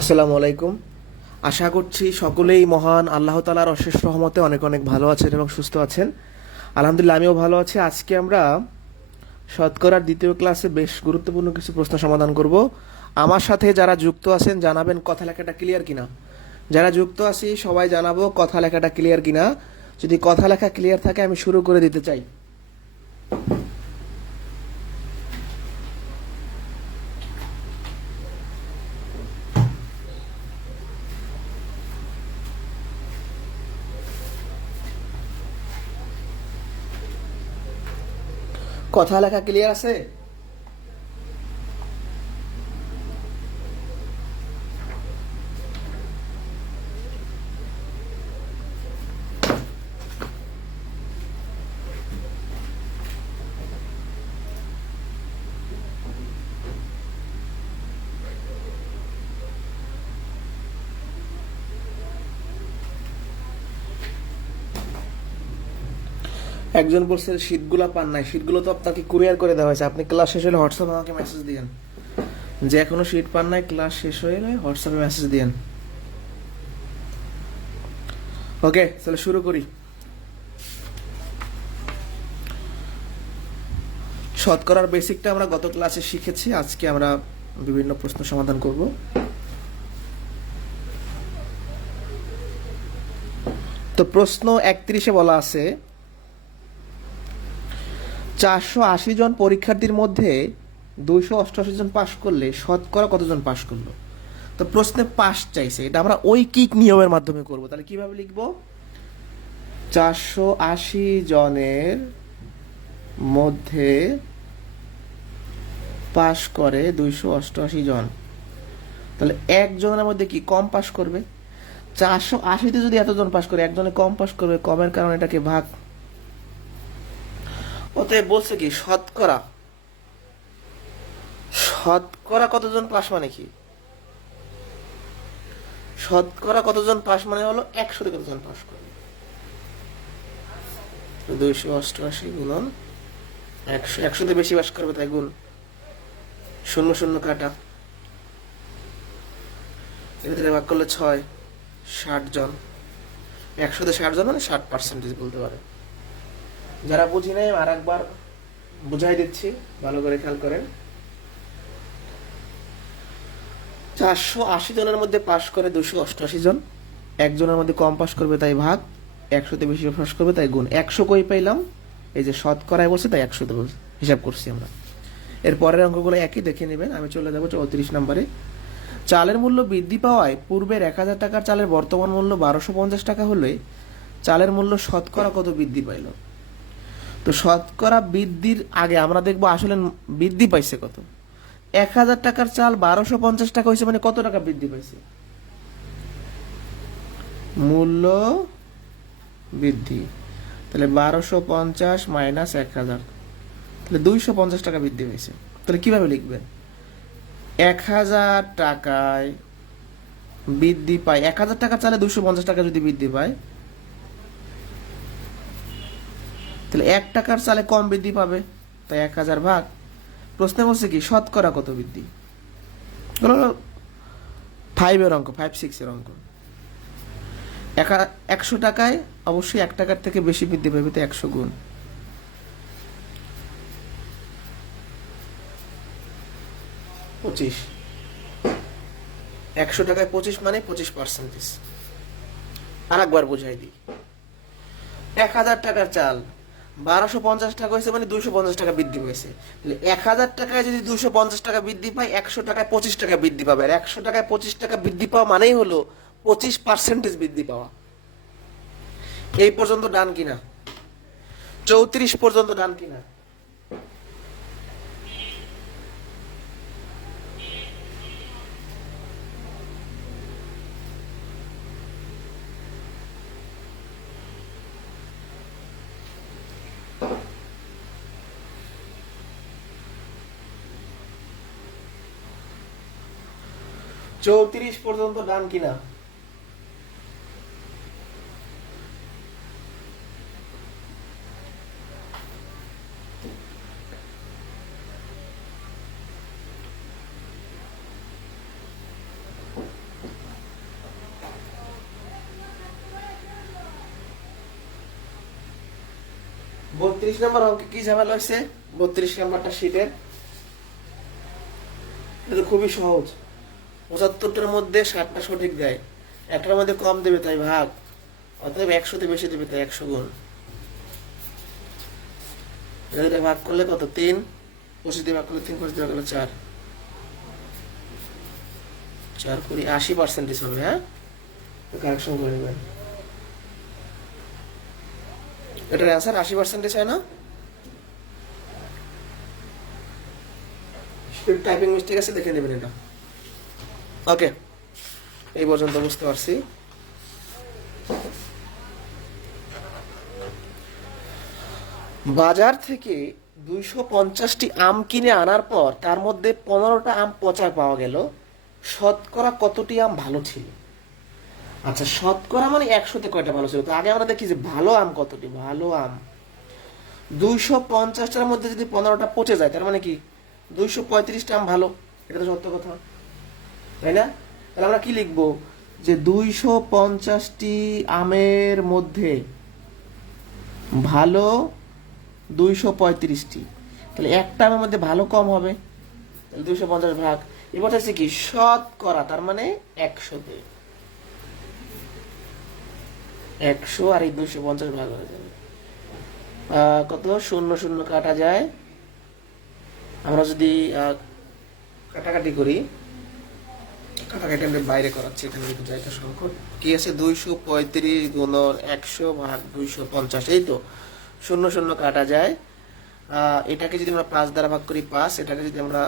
আসসালামু আলাইকুম। আশা করছি সকলেই মহান আল্লাহ তাআলার অশেষ রহমতে অনেক অনেক ভালো আছেন এবং সুস্থ আছেন। আলহামদুলিল্লাহ আমিও ভালো আছি। আজকে আমরা শতকরার দ্বিতীয় ক্লাসে বেশ গুরুত্বপূর্ণ কিছু প্রশ্ন সমাধান করব। আমার সাথে যারা যুক্ত আছেন জানাবেন কথা লেখাটা ক্লিয়ার কিনা। যারা যুক্ত আছি সবাই জানাবো কথা লেখাটা ক্লিয়ার কিনা। যদি কথা লেখা ক্লিয়ার থাকে আমি শুরু করে দিতে চাই। কথা লেখা ক্লিয়ার আছে? একজন বলছে শীটগুলো পান নাই। শীটগুলো তো আপনাকে কুরিয়ার করে দেওয়া হয়েছে। আপনি ক্লাস শেষ হলে হোয়াটসঅ্যাপে আমাকে মেসেজ দিয়েন যে এখনো শীট পান নাই। ক্লাস শেষ হলে হোয়াটসঅ্যাপে মেসেজ দিয়েন। ওকে, তাহলে শুরু করি। শতকরার বেসিকটা আমরা গত ক্লাসে শিখেছি। আজকে আমরা বিভিন্ন প্রশ্ন সমাধান করব। তো প্রশ্ন 31-এ বলা আছে 480 জন পরীক্ষার্থীর মধ্যে 288 জন পাশ করলে শতকরা কতজন পাশ করলো? তো প্রশ্নে পাশ চাইছে, এটা আমরা ঐকিক নিয়মের মাধ্যমে করব। তাহলে কিভাবে লিখব? 480 জনের মধ্যে পাশ করে 288 জন, তাহলে একজনের মধ্যে কি কম পাশ করবে? 480-তে যদি এতজন পাশ করে একজনে কম পাশ করবে, কমের কারণে এটাকে ভাগ। অতএব বলছে কি শতকরা, শতকরা কতজন পাশ মানে কি? শতকরা কতজন পাশ মানে হলো 100-তে কতজন পাশ করবে। 288 গুণন 100, 100-তে বেশি পাশ করবে তাই গুণ। শূন্য শূন্য কাটা, এর ভাগ করলে 6, 60 জন। 100-তে 60 জন মানে 60% বলতে পারে। যারা বুঝি নাই আর একবার বুঝাই দিচ্ছি, ভালো করে খেয়াল করেন। 480 জনের মধ্যে পাশ করে 288 জন, একজনের মধ্যে কম পাশ করবে তাই ভাগ, 100-তে বেশি পাশ করবে তাই গুণ। 100 কই পাইলাম? এই যে শতকরায় বলছে তাই 100-তে বলছে, হিসাব করছি আমরা। এর পরের অঙ্কগুলো একই দেখে নেবেন। আমি চলে যাবো 34 নম্বরে। চালের মূল্য বৃদ্ধি পাওয়ায় পূর্বের 1000 টাকার চালের বর্তমান মূল্য 1250 টাকা হলে চালের মূল্য শতকরা কত বৃদ্ধি পাইল? তো শতকরা বৃদ্ধির আগে আমরা দেখবো আসলে বৃদ্ধি পাইছে কত। 1000 টাকার চাল 1250 টাকা হয়েছে মানে কত টাকা বৃদ্ধি পাইছে? মূল্য বৃদ্ধি, তাহলে 1250 মাইনাস 1000, তাহলে 250 টাকা বৃদ্ধি হয়েছে। তাহলে কিভাবে লিখবেন? 1000 টাকায় বৃদ্ধি পায়, 1000 টাকার চালে 250 টাকা যদি বৃদ্ধি পায়, তাহলে 1 টাকার চালে কম বৃদ্ধি পাবে, তাই 1000 ভাগ। প্রশ্নে বলছে কি শতকরা কত বৃদ্ধি? 5-এর অঙ্ক, 5-6-এর অঙ্ক। 100 টাকায় অবশ্যই 1 টাকার থেকে বেশি বৃদ্ধি পাবে, তো 100 গুণ 25। 100 টাকায় 25 মানে 25%। আর একবার বুঝাই দিই। 1000 টাকার চাল 1250 টাকা হয়েছে মানে 250 টাকা বৃদ্ধি পেয়েছে। তাহলে 1000 টাকায় যদি 250 টাকা বৃদ্ধি পায়, 100 টাকায় 25 টাকা বৃদ্ধি পাবে। আর 100 টাকায় 25 টাকা বৃদ্ধি পাওয়া মানেই হলো 25% বৃদ্ধি পাওয়া। এই পর্যন্ত ডান কিনা? 34 পর্যন্ত ডান কিনা? চৌত্রিশ পর্যন্ত ডান কিনা? 32 নম্বর অঙ্কে কি ঝামেলা হয়েছে? 32 নম্বরটা শীটের, এটা খুবই সহজ। 75টার মধ্যে 60টা সঠিক দেয়, একটার মধ্যে কম দেবে তাই ভাগ, অতএব 100তে বেশি দেবে তাই 100 গুণ। এটা ভাগ করলে কত? 3, 25 দিয়ে ভাগ করলে 3, 25 দিয়ে ভাগ করলে 4, 4 করি 80% হবে। হ্যাঁ, কারেকশন করে নেবেন। এটার অ্যান্সার 80% হয় না? টাইপিং মিস্টেক আছে, দেখে নেবেন এটা। ওকে, এই পর্যন্ত বুঝতে পারছি। বাজার থেকে 250টি আম কিনে আনার পর তার মধ্যে 15টা আম পচা পাওয়া গেল, শতকরা কতটি আম ভালো ছিল? আচ্ছা, শতকরা মানে 100তে কয়টা ভালো ছিল? তো আগে আমরা দেখি যে ভালো আম কতটি। ভালো আম 250টার মধ্যে যদি 15টা পচে যায়, তার মানে কি 235টা আম ভালো। এটা তো সত্য কথা, তাই না? তাহলে আমরা কি লিখবো? যে 250টি আমের মধ্যে ভালো 235টি, তাহলে একটা আমের মধ্যে ভালো কম হবে, তাহলে 250 ভাগ। এবার হচ্ছে কি শতকরা, তার মানে 100তে 100 আর এই 250 ভাগ হয়ে যাবে কত? 0 0 কাটা যায়। আমরা যদি কাটাকাটি করি, কাটাকাটি আমরা বাইরে করাচ্ছি, এখানে কিন্তু জায়গা সংকট। কি আছে? 235 গুণন 100 ভাগ 250, এই তো 0 0 কাটা যায়। এটাকে যদি আমরা 5 দ্বারা ভাগ করি 5, এটাকে যদি আমরা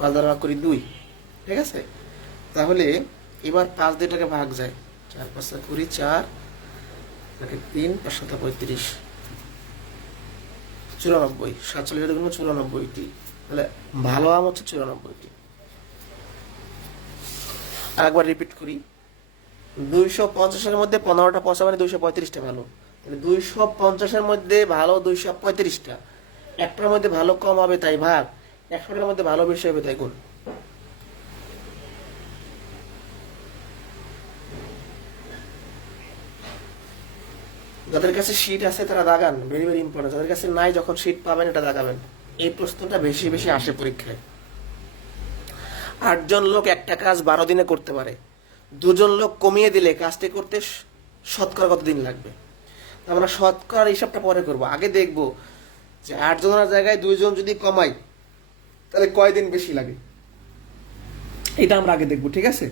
5 দ্বারা ভাগ করি 2, ঠিক আছে? তাহলে এবার 5 দিয়ে এটাকে ভাগ যায়, 4 5 করি 4, 3 5 7 35, 94, 47 গুণ 94টি। তাহলে ভালো আম হচ্ছে 94টি। আরেকবার রিপিট করি, 250-এর মধ্যে 15টা পচা মানে 235টা ভালো। 250-এর মধ্যে ভালো 235টা, একটার মধ্যে ভালো কম হবে তাই ভাগ, 100টার মধ্যে ভালো বেশি হবে তাই গুণ। যাদের কাছে শীট আছে তারা দাগান, ভেরি ভেরি ইম্পর্টেন্ট। যাদের কাছে নাই, যখন শীট পাবেন এটা দাগাবেন। এই প্রশ্নটা বেশি বেশি আসে পরীক্ষায়। 8 জন লোক একটা কাজ 12 দিনে করতে পারে, 2 জন লোক কমিয়ে দিলে কাজটি করতে শতকরা কতদিন লাগবে? আমরা শতকরার হিসাবটা পরে করব, আগে দেখব যে 8 জনের জায়গায় 2 জন যদি কমাই তাহলে কয়দিন বেশি লাগে, এটা আমরা আগে দেখব, ঠিক আছে?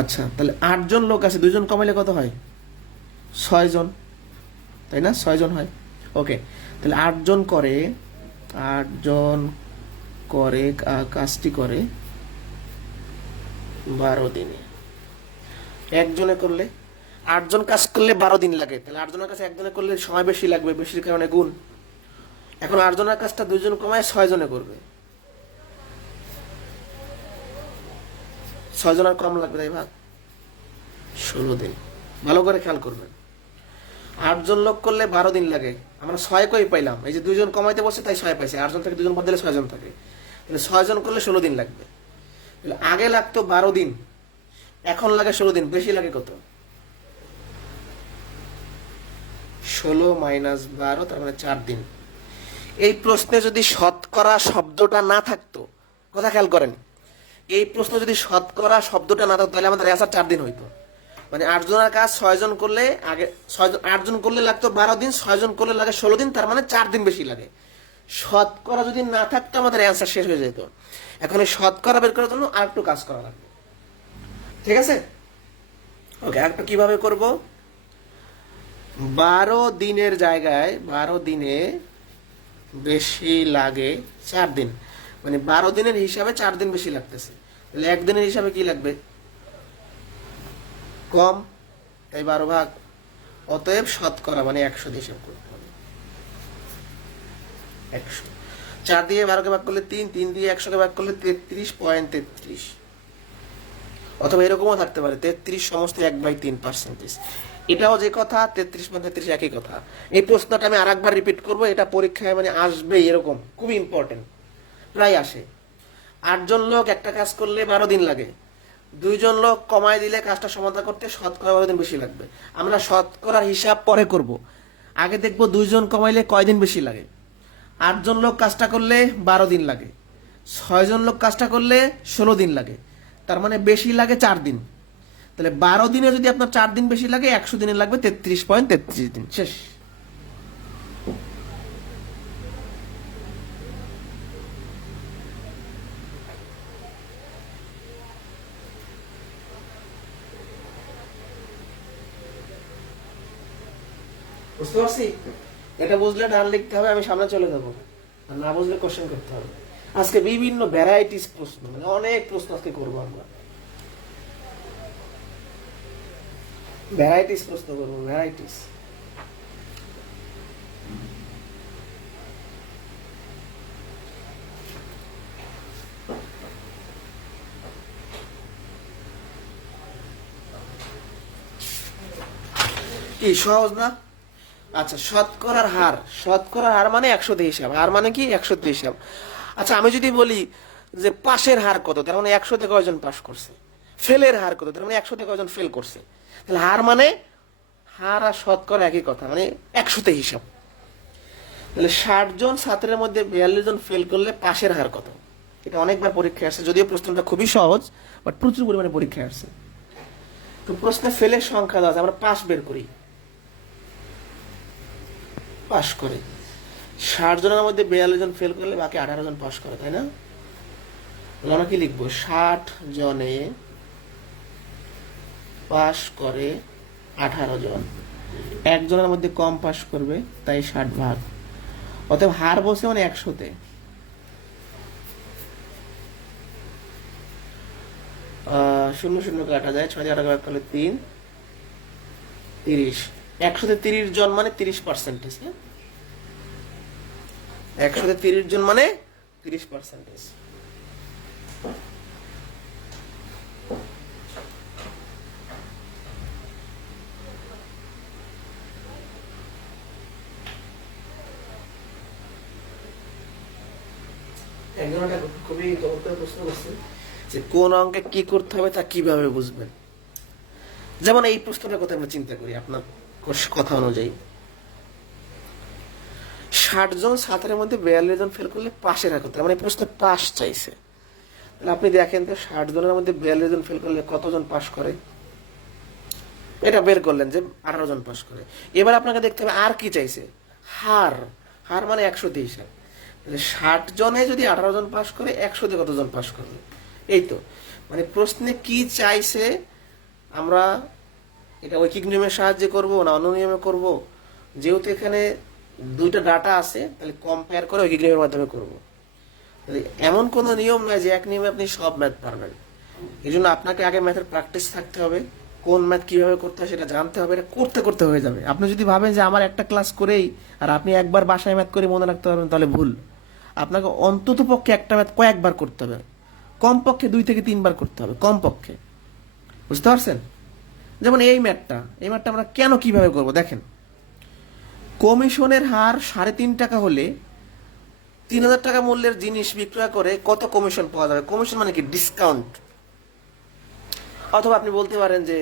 আচ্ছা, তাহলে 8 জন লোক আছে, 2 জন কমাইলে কত হয়? 6 জন, তাই না? 6 জন হয়। ওকে, তাহলে 8 জন করে, 8 জন করে কাজটি করে 12 দিনে। একজনে করলে, 8 জন কাজ করলে 12 দিন লাগে, তাহলে 8 জনের কাছে একজনে করলে সময় বেশি লাগবে, বেশির কারণে গুণ। এখন 8 জনের কাজটা 2 জন কমায় 6 জনে করবে, 6 জনের কম লাগবে তাই ভাগ 16 দিন। ভালো করে খেয়াল করবেন, 8 জন লোক করলে 12 দিন লাগে, আমরা 6 কই পাইলাম? এই যে 2 জন কমাইতে বসে তাই 6 পাইছে। 8 জন থেকে 2 জন বাদ দিলে 6 জন থাকে, তাহলে 6 জন করলে 16 দিন লাগবে। তাহলে আগে লাগতো 12 দিন, এখন লাগে 16 দিন, বেশি লাগে কত? 16 - 12, তার মানে 4 দিন। এই প্রশ্নে যদি শতকরা শব্দটা না থাকতো, কথা খেয়াল করেন, এই প্রশ্ন যদি শতকরা শব্দটা না থাকতো তাহলে আমাদের অ্যান্সার 4 দিন হইতো। মানে 8 জনের কাজ 6 জন করলে আগে 8 জন করলে লাগতো 12 দিন, 6 জন করলে লাগে 16 দিন, তার মানে 4 দিন বেশি লাগে। শতকরা যদি না থাকতো আমাদের অ্যান্সার শেষ হয়ে যেত। এখন এই শতকরা বের করার জন্য আরেকটু কাজ করা লাগবে, ঠিক আছে? ওকে, আরেকটু কিভাবে করব? 12 দিনের জায়গায় 12 দিনে বেশি লাগে 4 দিন, মানে 12 দিনের হিসাবে 4 দিন বেশি লাগতেছে, তাহলে একদিনের হিসাবে কি লাগবে? কম, তাই 12 ভাগ। অতএব শতকরা মানে 100 দিয়ে হিসাব করতে হবে। 100, 4 দিয়ে 12কে ভাগ করলে 3, 3 দিয়ে 100কে ভাগ করলে 33.33, অথবা এরকমও থাকতে পারে 33 সমস্ত 1/3%। এটাও যে কথা, 33.33 একই কথা। এই প্রশ্নটা আমি আরেকবার রিপিট করব, এটা পরীক্ষায় মানে আসবে, এরকম খুবই ইম্পর্টেন্ট, প্রায় আসে। 8 জন লোক একটা কাজ করলে 12 দিন লাগে, 2 জন লোক কমায় দিলে কাজটা সমাধান করতে শতকরা 12 দিন বেশি লাগবে। আমরা শতকরার হিসাব পরে করব, আগে দেখবো 2 জন কমাইলে কয়দিন বেশি লাগে। 8 জন লোক কাজটা করলে 12 দিন লাগে, 6 জন লোক কাজটা করলে 16 দিন লাগে, তার মানে বেশি লাগে 4 দিন। তাহলে 12 দিনে যদি আপনার 4 দিন বেশি লাগে, 100 দিনে লাগবে 33.33 দিন। শেষ। বুঝতে পারছি? এটা বুঝলে ডান লিখতে হবে, আমি সামনে চলে যাবো। আর না বুঝলে কোশ্চেন করতে হবে। আজকে বিভিন্ন ভ্যারাইটিস প্রশ্ন, মানে অনেক প্রশ্ন আজকে করবো আমরা। ভ্যারাইটিস প্রশ্ন করবো, ভ্যারাইটিস। কি সহজ না? আচ্ছা, শতকরার হার, শতকরার হার মানে 100 হিসাব, হার মানে কি 100 হিসাব। আচ্ছা, আমি যদি বলি যে পাশের হার কত, তার মানে 100 কয়জন পাস করছে। ফেলের হার কত, তার মানে 100 কয়জন ফেল করছে। তাহলে হার মানে, হার আর শতকরা একই কথা, মানে 100 হিসাব। তাহলে 60 জন ছাত্রের মধ্যে 42 জন ফেল করলে পাশের হার কত? এটা অনেকবার পরীক্ষায় আসছে, যদিও প্রশ্নটা খুবই সহজ, বাট প্রচুর পরিমাণে পরীক্ষায় আসছে। তো প্রশ্নে ফেলের সংখ্যা দেওয়া আছে, আমরা পাস বের করি। পাস করে 60 জনের মধ্যে 42 জন ফেল করলে বাকি 18 জন পাস করে, তাই না? আমরা কি লিখবো? 60 জনে পাস করে 18 জন, একজনের মধ্যে কম পাস করবে, তাই 60 ভাগ। অতএব হার বসে মানে 100-তে। শূন্য শূন্য কাটা যায়, 6 দিয়ে 8 করলে 3, 30। 100-তে 30 জন মানে 30%। 100-তে 30 জন মানে 30%। একজন খুবই চমৎকার প্রশ্ন করছে যে কোন অঙ্কে কি করতে হবে তা কিভাবে বুঝবেন। যেমন এই প্রশ্নটার কথা আমরা চিন্তা করি আপনার কথা অনুযায়ী, 60 জন ছাত্রের মধ্যে 42 জন ফেল করলে পাশের হার কত, মানে প্রশ্ন পাস চাইছে। তাহলে আপনি দেখেন তো 60 জনের মধ্যে 42 জন ফেল করলে কতজন পাস করে, এটা বের করলেন যে 18 জন পাস করে। এবার আপনাকে দেখতে হবে আর কি চাইছে, হার। হার মানে 100 হিসাব। 60 জনে যদি 18 জন পাস করে, 100-তে কতজন পাস করবে। এই তো, মানে প্রশ্নে কি চাইছে, আমরা এটা ঐকিক নিয়মের সাহায্যে করব না অন্য নিয়মে করব। যেহেতু এখানে দুইটা ডাটা আছে, তাহলে কম্পেয়ার করে ঐকিক নিয়মের মাধ্যমে করব। তাহলে এমন কোনো নিয়ম নয় যে এক নিয়মে আপনি সব ম্যাথ পারবেন। এই জন্য আপনাকে আগে ম্যাথের প্র্যাকটিস থাকতে হবে, কোন ম্যাথ কিভাবে করতে হয় সেটা জানতে হবে। এটা করতে করতে হয়ে যাবে। আপনি যদি ভাবেন যে আমার একটা ক্লাস করেই আর আপনি একবার বাসায় ম্যাথ করে মনে রাখতে পারবেন, তাহলে ভুল। আপনাকে অন্তত পক্ষে একটা ম্যাথ কয়েকবার করতে হবে, কমপক্ষে 2 থেকে 3 বার করতে হবে, কমপক্ষে। বুঝতে পারছেন? যেমন এই ম্যাথটা আমরা কেন কিভাবে করব দেখেন। কমিশনের হার 3.5 টাকা হলে 3000 টাকা মূল্যের জিনিস বিক্রয় করে কত কমিশন পাওয়া যাবে? কমিশন মানে কি? ডিসকাউন্ট। অথবা আপনি বলতে পারেন যে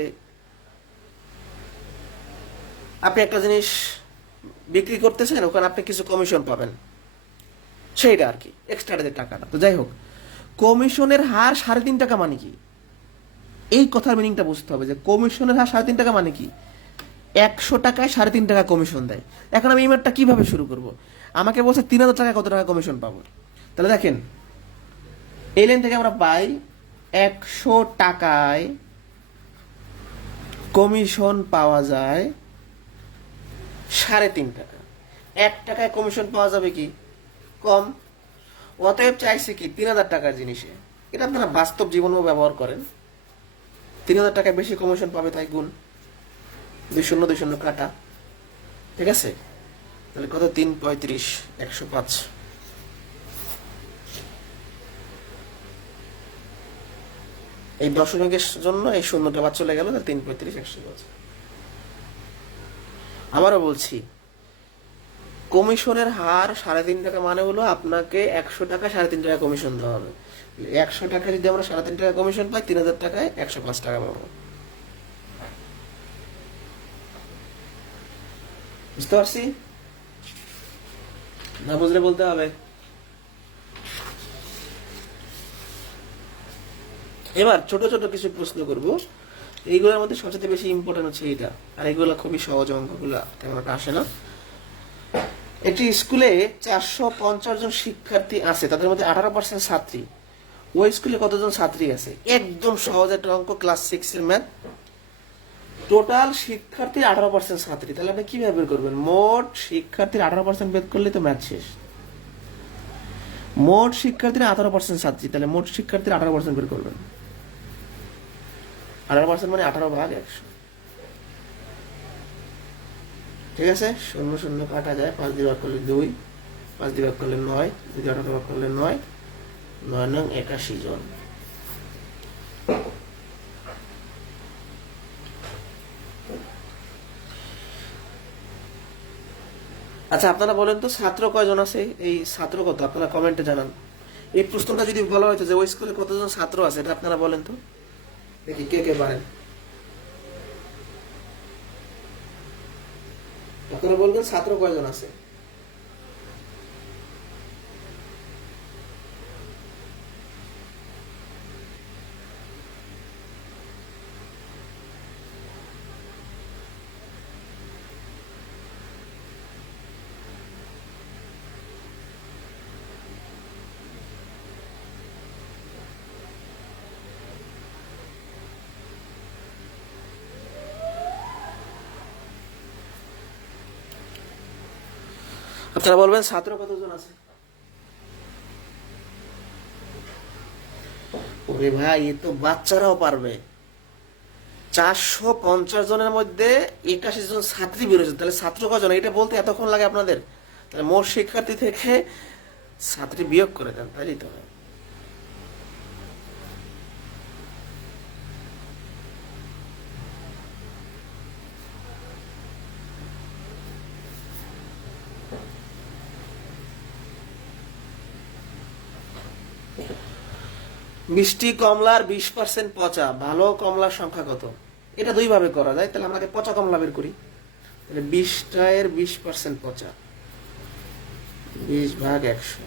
আপনি একটা জিনিস বিক্রি করতেছেন, ওখানে আপনি কিছু কমিশন পাবেন, সেইটা আর কি, এক্সট্রা যে টাকাটা। তো যাই হোক, কমিশনের হার 3.5 টাকা মানে কি? এই কথার মিনিংটা বুঝতে হবে যে কমিশনের হার 3.5 টাকা মানে কি। 100 টাকায় 3.5 টাকা কমিশন দেয়। এখন আমি এই ম্যাথটা কিভাবে শুরু করব? আমাকে বলছে 3000 টাকায় কত টাকা কমিশন পাবো। তাহলে দেখেন, এই লাইন থেকে আমরা পাই 100 টাকায় কমিশন পাওয়া যায় 3.5 টাকা। 1 টাকায় কমিশন পাওয়া যাবে কি? কম। অতএব চাইছে কি 3000 টাকার জিনিসে। এটা আপনারা বাস্তব জীবনেও ব্যবহার করেন। 3000 টাকায় বেশি কমিশন পাবে, তাই গুণ 2 কাটা। ঠিক আছে? তাহলে কত? 3 35 105। এই দশমিকের জন্য এই শূন্যটা বাদ চলে গেল, 3 35 105। আবারও বলছি, কমিশনের হার 3.5 টাকা মানে হলো আপনাকে 100 টাকা 3.5 টাকা কমিশন দেওয়া হবে। 100 টাকা যদি আমরা 3.5 টাকা কমিশন পাই, 3000 টাকায় 105 টাকা পাবো। বুঝতে পারছি? না বুঝলে বলতে হবে। এবার ছোট ছোট কিছু প্রশ্ন করব, এইগুলোর মধ্যে সবচেয়ে বেশি ইম্পর্টেন্ট হচ্ছে এইটা, আর এইগুলো খুবই সহজ, অঙ্কগুলো তেমন একটা আসে না। একটি স্কুলে 450 জন শিক্ষার্থী আছে, তাদের মধ্যে 18% ছাত্রী। ওই স্কুলে কতজন ছাত্রী আছে? একদম সহজ একটা অঙ্ক, ক্লাস 6 এর ম্যাথ। টোটাল শিক্ষার্থীর 18% ছাত্রী, তাহলে আপনি কিভাবে বের করবেন? মোট শিক্ষার্থীর 18% বের করলে তো ম্যাথ শেষ। মোট শিক্ষার্থীর 18% ছাত্রী, তাহলে মোট শিক্ষার্থীর 18% বের করবেন। 18% মানে 18/100। ঠিক আছে, 0 0 কাটা যায়, 5 দিয়ে ভাগ করলে 2, 5 দিয়ে ভাগ করলে 9, 2 দিয়ে 18 ভাগ করলে 9, 9 নং 81 জন। আচ্ছা আপনারা বলেন তো ছাত্র কয়জন আছে? এই ছাত্র কত আপনারা কমেন্টে জানান। এই প্রশ্নটা যদি বলা হয়তো যে ওই স্কুলে কতজন ছাত্র আছে, এটা আপনারা বলেন তো দেখি কে কে পারেন। আপনারা বলবেন ছাত্র কয়জন আছে। আপনারা বলবেন ছাত্র কতজন আছে। ওরে ভাই, এ তো বাচ্চারাও পারবে। 450 জনের মধ্যে 81 জন ছাত্রী বেরোছে, তাহলে ছাত্র কজন এটা বলতে এতক্ষণ লাগে আপনাদের? তাহলে মোট শিক্ষার্থী থেকে ছাত্রী বিয়োগ করে দেন, তাইলেই তো হয়। মিষ্টি কমলার 20% পচা, ভালো কমলার সংখ্যা কত? এটা দুই ভাবে করা যায়, তাহলে আমরা পচা কমলা বের করি। তাহলে 20টা এর 20% পচা, 20/100,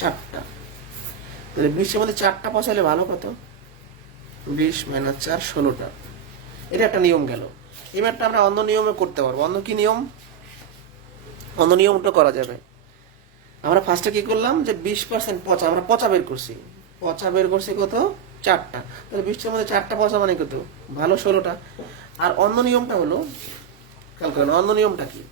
4টা। তাহলে 20 এর মধ্যে 4টা পচাইলে ভালো কত? 20 - 4 16টা। এটা একটা নিয়ম গেল। এই ম্যাথটা আমরা অন্য নিয়মে করতে পারবো। অন্য কি নিয়ম? অন্য নিয়মটা করা যাবে। আমরা ফার্স্টে কি করলাম, যে 20% পচা, আমরা পচা বের করছি। পচা বের করছি কত? 4টা। তাহলে 20টার মধ্যে 4টা পচা মানে কত? ভালো 16টা। আর অন্য নিয়মটা হলো, খেয়াল করেন অন্য নিয়মটা কি,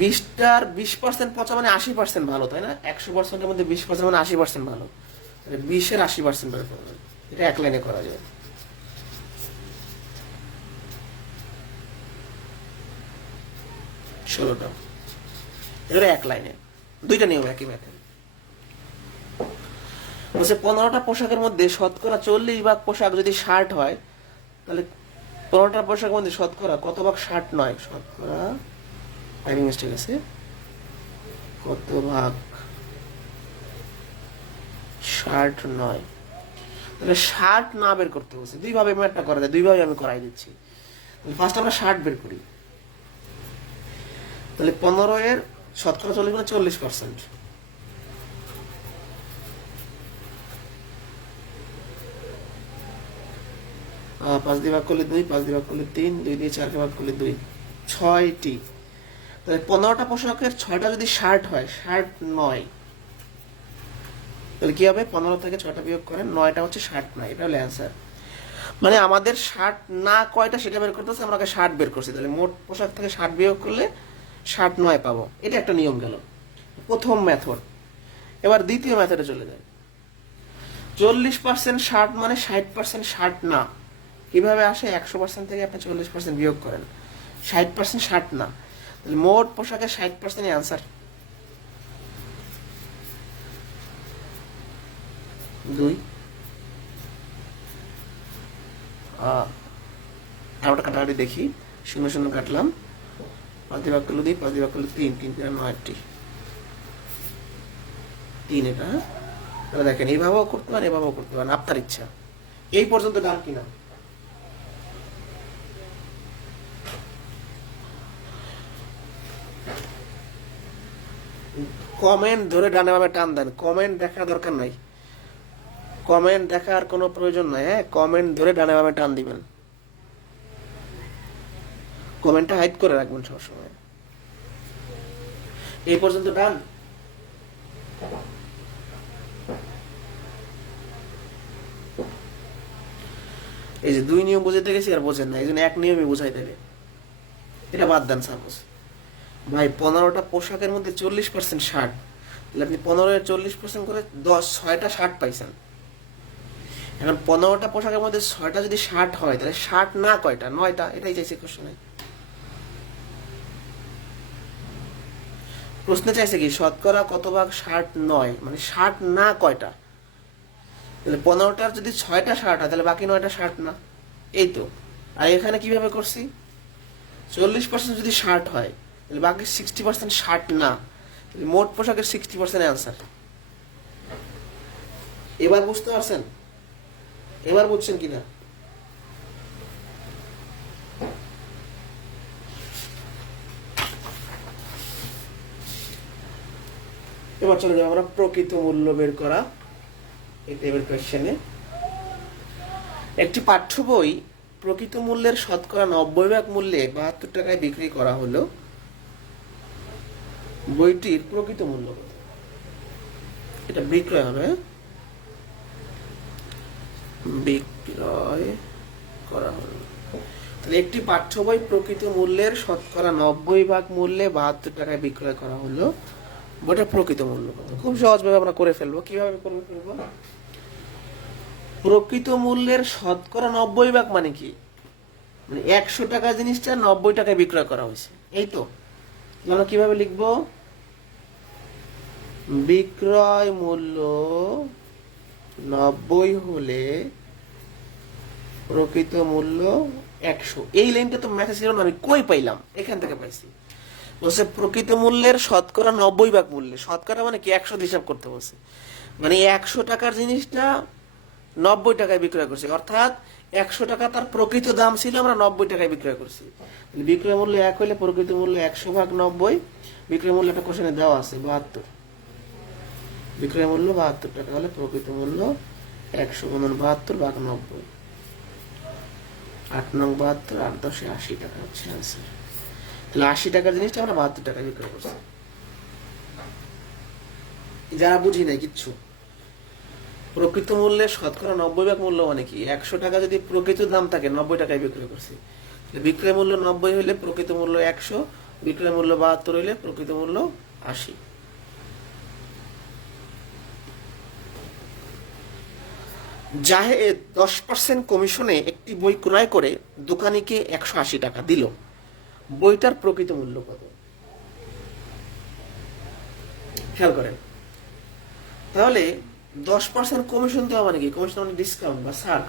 20টার 20% পচা মানে 80% ভালো, তাই না? 100%-এর মধ্যে 20% মানে 80% ভালো। তাহলে 20-এর 80% বের করবেন। এটা এক লাইনে করা যায়। 16টা। এটা এক লাইনে, দুইটা নিয়ম একই ম্যাথে। বলছে 15টা পোশাকের মধ্যে শতকরা 40 ভাগ পোশাক যদি শার্ট হয়, তাহলে 15টা পোশাকের মধ্যে শতকরা কত ভাগ শার্ট নয়? শতকরা টাইমিং মিস্টেক আছে, কত ভাগ শার্ট নয়? তাহলে শার্ট না বের করতে বলছে, দুইভাবে ম্যাথটা করা যায়, দুইভাবে আমি করাই দিচ্ছি। ফার্স্ট আমরা শার্ট বের করি। তাহলে 15 এর শতকরা 40 মানে 40%। 5 দিয়ে ভাগ করলে 2, 5 দিয়ে ভাগ করলে 3, 2 দিয়ে 4 কে ভাগ করলে 2, 6টি। তাহলে 15টা পোশাকের 6টা যদি শার্ট হয়, শার্ট 9, তাহলে কি হবে? 15 থেকে 6টা বিয়োগ করেন, 9টা হচ্ছে শার্ট নয়। এটা হলো অ্যান্সার। মানে আমাদের শার্ট না কয়টা সেটা বের করতে হচ্ছে, আমরা শার্ট বের করছি। তাহলে মোট পোশাক থেকে শার্ট বিয়োগ করলে শার্ট 9 পাবো। এটা একটা নিয়ম গেল, প্রথম মেথড। এবার দ্বিতীয় মেথডে চলে যায়। 40% শার্ট মানে 60% শার্ট না। কিভাবে আসে? 100% থেকে আপনি 40% বিয়োগ করেন, 60% শার্ট না। তাহলে মোট পোশাকের 60% অ্যান্সার। 2 আমরা কাটাকাটি দেখি, 0 0 কাটলাম, 5 দিয়ে ভাগ করলে 2, 5 দিয়ে ভাগ করলে 3, 3 3 9টি, 3 এটা। তাহলে দেখেন এইভাবেও করতে পারেন, এভাবেও করতে পারেন, আপনার ইচ্ছা। এই পর্যন্ত গান কিনা কমেন্ট ধরে ডানে বামে টান দেন, কমেন্ট দেখার দরকার নাই, কমেন্ট দেখার কোনো প্রয়োজন নাই। হ্যাঁ, কমেন্ট ধরে ডানে বামে টান দিবেন, কমেন্টটা হাইড করে রাখবেন সবসময়। এই পর্যন্ত ডান। এই যে 2 নিয়ম বুঝাইতে গেছি আর বোঝেন না, এই জন্য 1 নিয়মই বুঝাই দেবে। এটা বাদ দেন। সাপোজ ভাই 15টা পোশাকের মধ্যে 40% শার্ট, তাহলে আপনি 15 40% করে 6টা শার্ট পাইছেন। এখন 15টা পোশাকের মধ্যে 6টা যদি শার্ট হয়, তাহলে শার্ট না কয়টা? 9টা। এটাই চাইছে কোশ্চেনে। প্রশ্নে চাইছে কি শতকরা কত ভাগ শার্ট 9, মানে শার্ট না কয়টা। তাহলে 15টার যদি 6টা শার্ট হয়, তাহলে বাকি 9টা শার্ট না। এই তো। আর এখানে কিভাবে করছি, 40% যদি শার্ট হয়, তাহলে বাকি 60% শার্ট না, তাহলে মোট পোশাকের 60% অ্যান্সার। এবার বুঝতে পারছেন? এবার বুঝছেন কিনা? এবার চলে যাবো আমরা প্রকৃত মূল্য বের করা এই টাইপের কোয়েশ্চেনে। একটি পাঠ্য বই প্রকৃত মূল্যের শতকরা 90% মূল্যে 72 টাকায় বিক্রি করা হলো, বইটির প্রকৃত মূল্য কত? এটা বিক্রয় হবে, বিক্রয় করা হলো। তাহলে একটি পাঠ্য বই প্রকৃত মূল্যের শতকরা 90% মূল্যে 72 টাকায় বিক্রয় করা হলো, বইটার প্রকৃত মূল্য কত? খুব সহজভাবে আমরা করে ফেলবো। কিভাবে করে ফেলবো? প্রকৃত মূল্যের শতকরা 90% মানে কি? মানে 100 টাকা জিনিসটা 90 টাকায় বিক্রয় করা হয়েছে, এই তো। আমরা কিভাবে লিখবো? বিক্রয় মূল্য 90 হলে প্রকৃত মূল্য 100। এই লাইনটা তো ম্যাথে ছিল না, আমি কই পাইলাম? এখান থেকে পাইছি। বলছে প্রকৃত মূল্যের শতকরা 90% মূল্যে, শতকরা মানে কি 100 হিসাব করতে বলছে, মানে 100 টাকার জিনিসটা 90 টাকায় বিক্রয় করছি, অর্থাৎ 100 টাকা তার প্রকৃত দাম ছিল, আমরা 90 টাকায় বিক্রয় করছি। বিক্রয় মূল্য 1 হলে প্রকৃত মূল্য 100/90। বিক্রয় মূল্য একটা কোশ্চেনে দেওয়া আছে 72। বিক্রয় মূল্য 72 টাকা হলে প্রকৃত মূল্য 100 গুণন 72/90। 8 নং 72, 8 10 80 টাকা হচ্ছে আনসার। তাহলে 80 টাকার জিনিসটা আমরা 72 টাকায় বিক্রয় করছি। যারা বুঝি নাই কিচ্ছু, প্রকৃত মূল্যের শতকরা 90% মূল্য মানে কি? 100 টাকা যদি প্রকৃত দাম থাকে, 90 টাকায় বিক্রয় করছি। বিক্রয় মূল্য 90 হলে প্রকৃত মূল্য 100, বিক্রয় মূল্য 72 হলে প্রকৃত মূল্য 80। জাহেদ 10% কমিশনে একটি বই ক্রয় করে দোকানিকে 180 টাকা দিল, বইটার প্রকৃত মূল্য কত? খেয়াল করেন। তাহলে 10% কমিশন দেওয়া মানে কি? কমিশন মানে ডিসকাউন্ট বা ছাড়।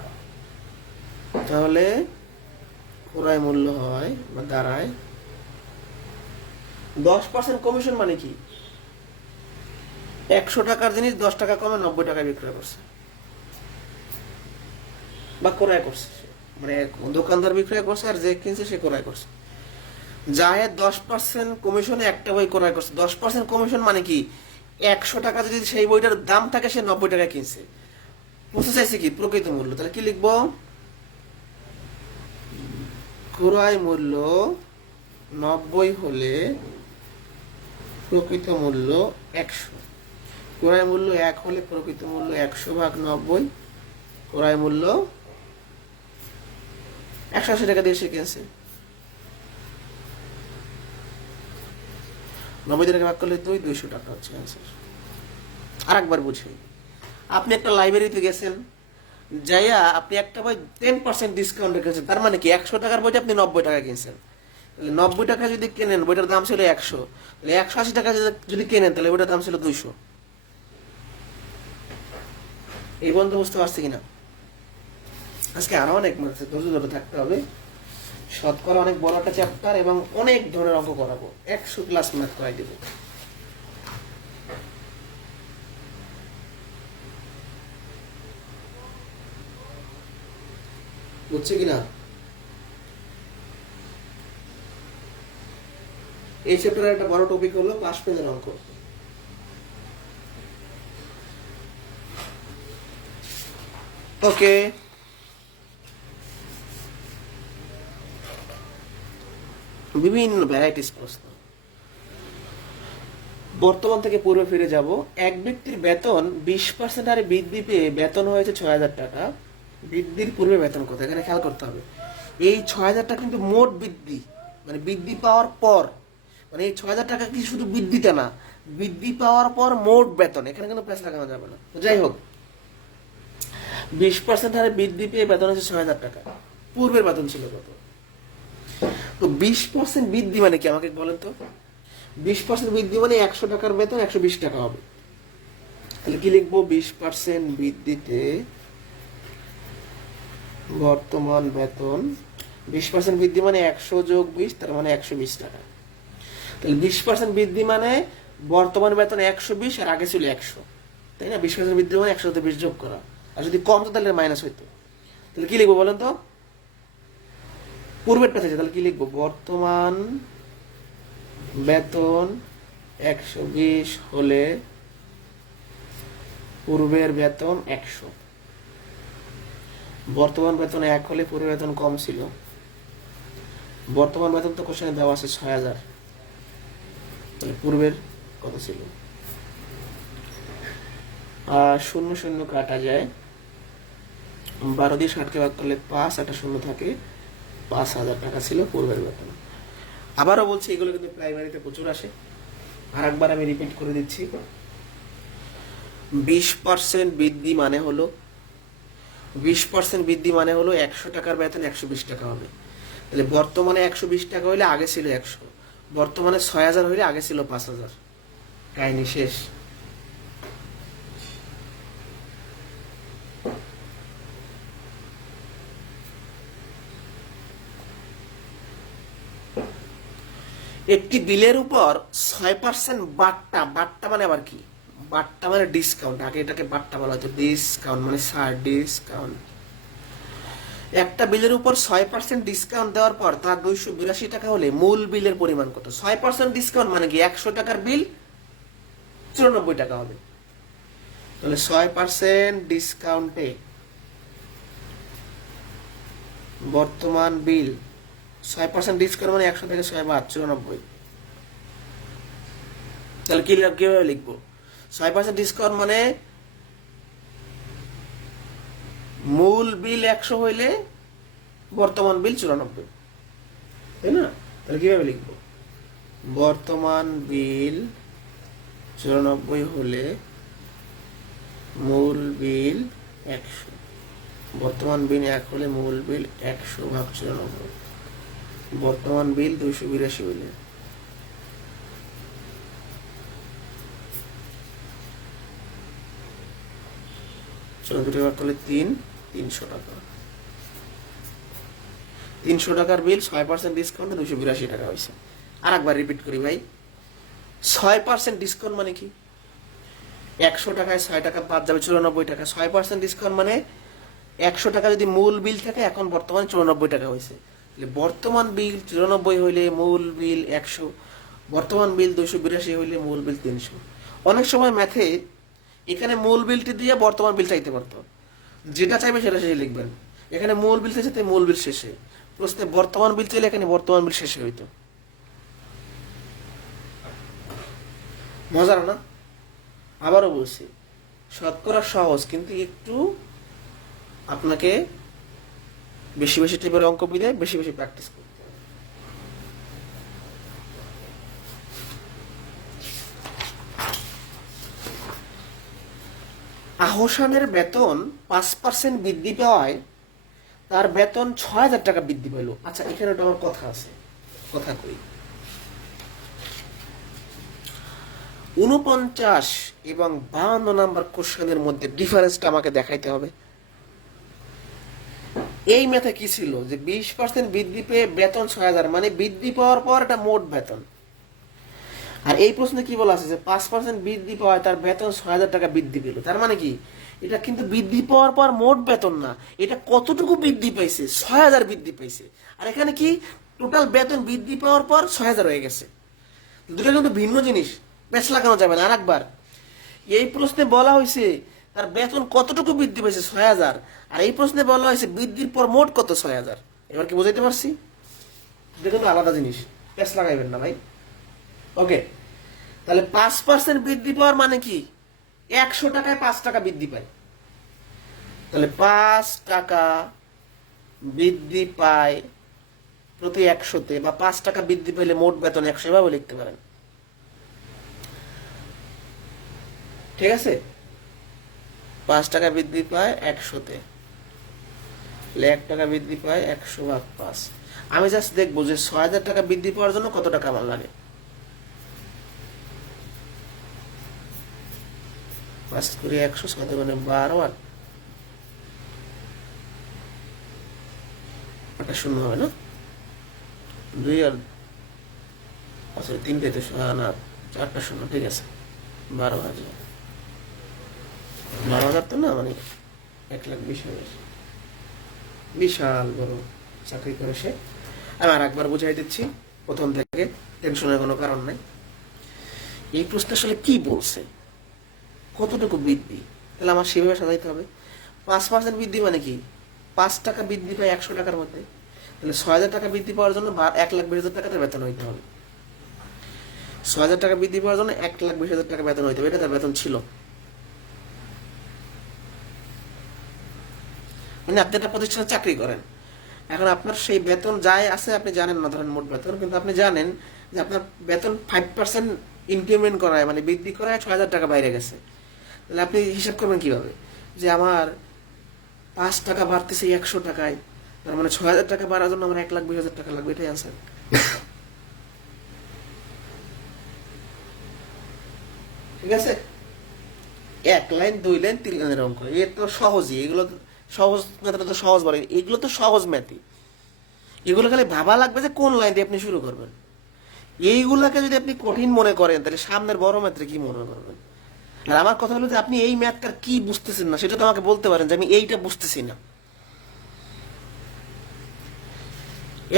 তাহলে ক্রয় মূল্য হয় বা দাঁড়ায় 10% কমিশন মানে কি? 100 টাকার জিনিস 10 টাকা কমে 90 টাকায় বিক্রয় করছে বা ক্রয় করছে, মানে দোকানদার বিক্রয় করছে আর যে কিনছে সে ক্রয় করছে। জাহেদ 10% কমিশনে একটা বই ক্রয় করছে। 10% কমিশন মানে কি? 100 টাকা যদি সেই বইটার দাম থাকে, সে 90 টাকায় কিনছে। বুঝতে চাইছে কি? প্রকৃত মূল্য। তাহলে কি লিখবো? ক্রয় মূল্য 90 হলে প্রকৃত মূল্য 100। ক্রয় মূল্য 1 হলে প্রকৃত মূল্য 100/90। ক্রয় মূল্য 180 টাকা দিয়ে সে কিনছে। 90 টাকা ভাগ করলে 200 টাকা হচ্ছে অ্যান্সার। আরেকবার বুঝি। আপনি একটা লাইব্রেরিতে গেছেন, যাইয়া আপনি একটা বই 10% ডিসকাউন্ট রেখেছেন, তার মানে কি 100 টাকার বইটা আপনি 90 টাকা কিনছেন। তাহলে 90 টাকা যদি কেনেন, বইটার দাম ছিল 100, তাহলে 180 টাকা যদি কেনেন, তাহলে বইটার দাম ছিল 200। এই পর্যন্ত বুঝতে পারছি কিনা? আজকে আরো অনেক ধৈর্য ধরে থাকতে হবে। শতকরা অনেক বড় একটা চ্যাপ্টার এবং অনেক ধরনের অঙ্ক করাবো। 100 ক্লাস ম্যাথ করাই দেবো। বুঝছে কিনা? এই চ্যাপ্টারের একটা বড় টপিক হলো পাশ পেজের অঙ্ক। ওকে, বিভিন্ন ভ্যারাইটিস প্রশ্ন। বর্তমান থেকে পূর্বে ফিরে যাব। এক ব্যক্তির বেতন 20% হারে বৃদ্ধি পেয়ে বেতন হয়েছে 6,000 টাকা। বৃদ্ধির পূর্বে বেতন কত, এখানে খেয়াল করতে হবে। এই 6,000 টাকা কিন্তু মোট বৃদ্ধি, মানে বৃদ্ধি পাওয়ার পর, মানে এই 6,000 টাকা কি শুধু বৃদ্ধিটা না, বৃদ্ধি পাওয়ার পর মোট বেতন, এখানে কিন্তু প্যাচ লাগানো যাবে না। যাই হোক, 20% হারে বৃদ্ধি পেয়ে বেতন হচ্ছে 6,000 টাকা। পূর্বের বেতন ছিল কত? তো 20% বৃদ্ধি মানে কি আমাকে বলেন তো? 20% বৃদ্ধি মানে 100 টাকার বেতন 120 টাকা হবে। তাহলে কি লিখবো? 20% বৃদ্ধিতে বর্তমান বেতন, 20% বৃদ্ধি মানে 100 যোগ 20, তার মানে 120 টাকা। তাহলে 20% বৃদ্ধি মানে বর্তমান বেতন 120 আর আগে ছিল 100, তাই না? 20% বৃদ্ধি মানে 100 তে 20 যোগ করা, আর যদি কম তো তাহলে মাইনাস হইতো। তাহলে কি লিখবো বলেন তো? পূর্বের পেতে, তাহলে কি লিখবো? বর্তমান বেতন 120 হলে পূর্বের বেতন 100। বর্তমান বেতন 1 হলে পূর্বের বেতন কম ছিল। বর্তমান বেতন তো কোশ্চেনে দেওয়া আছে 6,000, তাহলে পূর্বের কত ছিল? 0 0 কাটা যায়, 12 দিয়ে 60 কে ভাগ করলে 5, একটা শূন্য থাকে, 5,000 টাকা ছিল পূর্বের বেতন। আবারও বলছি, এগুলো কিন্তু প্রাইমারিতে প্রচুর আসে। আর একবার আমি রিপিট করে দিচ্ছি। 20% বৃদ্ধি মানে হলো 20% বৃদ্ধি মানে হলো 100 টাকার বেতন 120 টাকা হবে। তাহলে বর্তমানে 120 টাকা হইলে আগে ছিল 100, বর্তমানে 6,000 হইলে আগে ছিল 5,000। কাহিনী শেষ। একটি বিলের উপর 6% বাট্টা, বাট্টা মানে আবার কি? বাট্টা মানে ডিসকাউন্ট, আগে এটাকে বাট্টা বলা হতো, ডিসকাউন্ট মানে ছাড়, ডিসকাউন্ট। একটা বিলের উপর 6% ডিসকাউন্ট দেওয়ার পর তার 282 টাকা হলে মূল বিলের পরিমাণ কত? 6% ডিসকাউন্ট মানে কি 100 টাকার বিল 94 টাকা হবে। তাহলে 6% ডিসকাউন্টে বর্তমান বিল, 6% ডিসকাউন্ট মানে 100 থেকে 6 বাদ 94। তাহলে কিভাবে লিখবো? 6% ডিসকাউন্ট মানে মূল বিল 100 হইলে বর্তমান বিল 94, তাই না? তাহলে কিভাবে লিখবো? বর্তমান বিল 94 হলে মূল বিল 100, বর্তমান বিল 1 হলে মূল বিল 100 ভাগ 94, বর্তমান বিল 282 হলে দুটো ভাগ করলে 300 টাকা। 300 টাকার বিল 6% ডিসকাউন্টে 282 টাকা হয়েছে। আর একবার রিপিট করি ভাই, 6% ডিসকাউন্ট মানে কি? 100 টাকায় 6 টাকা বাদ যাবে 94 টাকা। 6% ডিসকাউন্ট মানে 100 টাকা যদি মূল বিল থাকে, এখন বর্তমানে 94 টাকা হয়েছে। বর্তমান বিল 94 হইলে মূল বিল 100, বর্তমান বিল 282 হইলে মূল বিল 300। অনেক সময় ম্যাথে এখানে মূল বিলটি দিয়ে বর্তমান বিল চাইতে পারতো, যেটা চাইবে সেটা শেষে লিখবেন। এখানে মূল বিল চাইতে মূল বিল শেষে, প্রশ্নে বর্তমান বিল চাইলে এখানে বর্তমান বিল শেষে হইতো। মজার না? আবারও বলছি, শতকরা সহজ, কিন্তু একটু আপনাকে বেশি বেশি টাইপের অঙ্ক বিদায় বেশি বেশি প্র্যাকটিস করতে হবে। আহসানের বেতন 5% বৃদ্ধি পাওয়ায় তার বেতন 6,000 টাকা বৃদ্ধি পেল। আচ্ছা, এখানে আমার কথা আছে, কথা কই। 49 এবং 52 নাম্বার কোশ্চেনের মধ্যে ডিফারেন্সটা আমাকে দেখাইতে হবে। এই ম্যাথে কি ছিল যে 20% বৃদ্ধি পেয়ে বেতন 6,000, মানে বৃদ্ধি পাওয়ার পর এটা মোট বেতন। আর এই প্রশ্নে কি বলা আছে যে 5% বৃদ্ধি পাওয়ায় তার বেতন 6,000 টাকা বৃদ্ধি পেল। তার মানে কি? এটা কিন্তু বৃদ্ধি পাওয়ার পর মোট বেতন না, এটা কতটুকু বৃদ্ধি পাইছে? 6,000 বৃদ্ধি পাইছে। আর এখানে কি টোটাল বেতন বৃদ্ধি পাওয়ার পর 6,000 হয়ে গেছে। দুটো কিন্তু ভিন্ন জিনিস, প্যাচ লাগানো যাবে না। আর একবার, এই প্রশ্নে বলা হয়েছে তার বেতন কতটুকু বৃদ্ধি পেয়েছে? 6,000। আর এই প্রশ্নে বলা হয়েছে বৃদ্ধির পর মোট কত? 6,000। এবার কি বুঝাইতে পারছি? এটা কিন্তু আলাদা জিনিস, প্যাস লাগাইবেন না ভাই। ওকে, তাহলে 5% বৃদ্ধি পাওয়ার মানে কি? 100 টাকায় 5 টাকা বৃদ্ধি পায়। তাহলে 5 টাকা বৃদ্ধি পায় প্রতি 100-তে, বা 5 টাকা বৃদ্ধি পেলে মোট বেতন 100, এভাবে লিখতে পারেন। ঠিক আছে, 5 টাকা বৃদ্ধি পায় 100-তে, 1 টাকা বৃদ্ধি পায় 100/5। আমি জাস্ট দেখবো যে 6,000 টাকা বৃদ্ধি পাওয়ার জন্য কত টাকা আমার লাগে। 5 করে 100, 6 মানে 12, আর একটা শূন্য হবে না, 2 আর আচ্ছা 3টে তো না 4টা শূন্য, ঠিক আছে 12,000। 12,000 তো না, মানে 1,20,000। বিশাল বড় চাকরি করে সে। আমি আর একবার বুঝাই দিচ্ছি প্রথম থেকে, টেনশনের কোনো কারণ নাই। এই প্রশ্ন আসলে কি বলছে, কতটুকু বৃদ্ধি, তাহলে আমার সেভাবে সাজাইতে হবে। 5% বৃদ্ধি মানে কি? 5 টাকা বৃদ্ধি পায় 100 টাকার মধ্যে, তাহলে 6,000 টাকা বৃদ্ধি পাওয়ার জন্য 1,20,000 টাকা তার বেতন হইতে হবে। 6,000 টাকা বৃদ্ধি পাওয়ার জন্য 1,20,000 টাকা বেতন হইতে হবে, এটা তার বেতন ছিল। মানে আপনি একটা প্রতিষ্ঠানে চাকরি করেন, এখন আপনার সেই বেতন যাই আছে আপনি জানেন না, ধরেন মোট বেতন, কিন্তু আপনি জানেন যে আপনার বেতন 5% ইনক্রিমেন্ট করায়, মানে বৃদ্ধি করায় 6,000 টাকা বাইরে গেছে। তাহলে আপনি হিসাব করবেন কিভাবে যে আমার 5 টাকা বাড়তেছে 100 টাকায়, তার মানে 6,000 টাকা বাড়ার জন্য আমার 1,20,000 টাকা লাগবে, এটাই আনসার। ঠিক আছে, 1 লাইন 2 লাইন 3 লাইনের অঙ্ক, এ তো সহজই, এগুলো সহজ ম্যাথটা তো সহজ বলে, এগুলো তো সহজ ম্যাথই। এগুলো খালি ভাবা লাগবে যে কোন লাইন দিয়ে আপনি শুরু করবেন। এইগুলাকে যদি আপনি কঠিন মনে করেন, তাহলে সামনের বড় ম্যাথে কি মনে করবেন? আর আমার কথা হলো যে আপনি এই ম্যাথটা কি বুঝতেছেন না, সেটা তো আমাকে বলতে পারেন যে আমি এইটা বুঝতেছি না।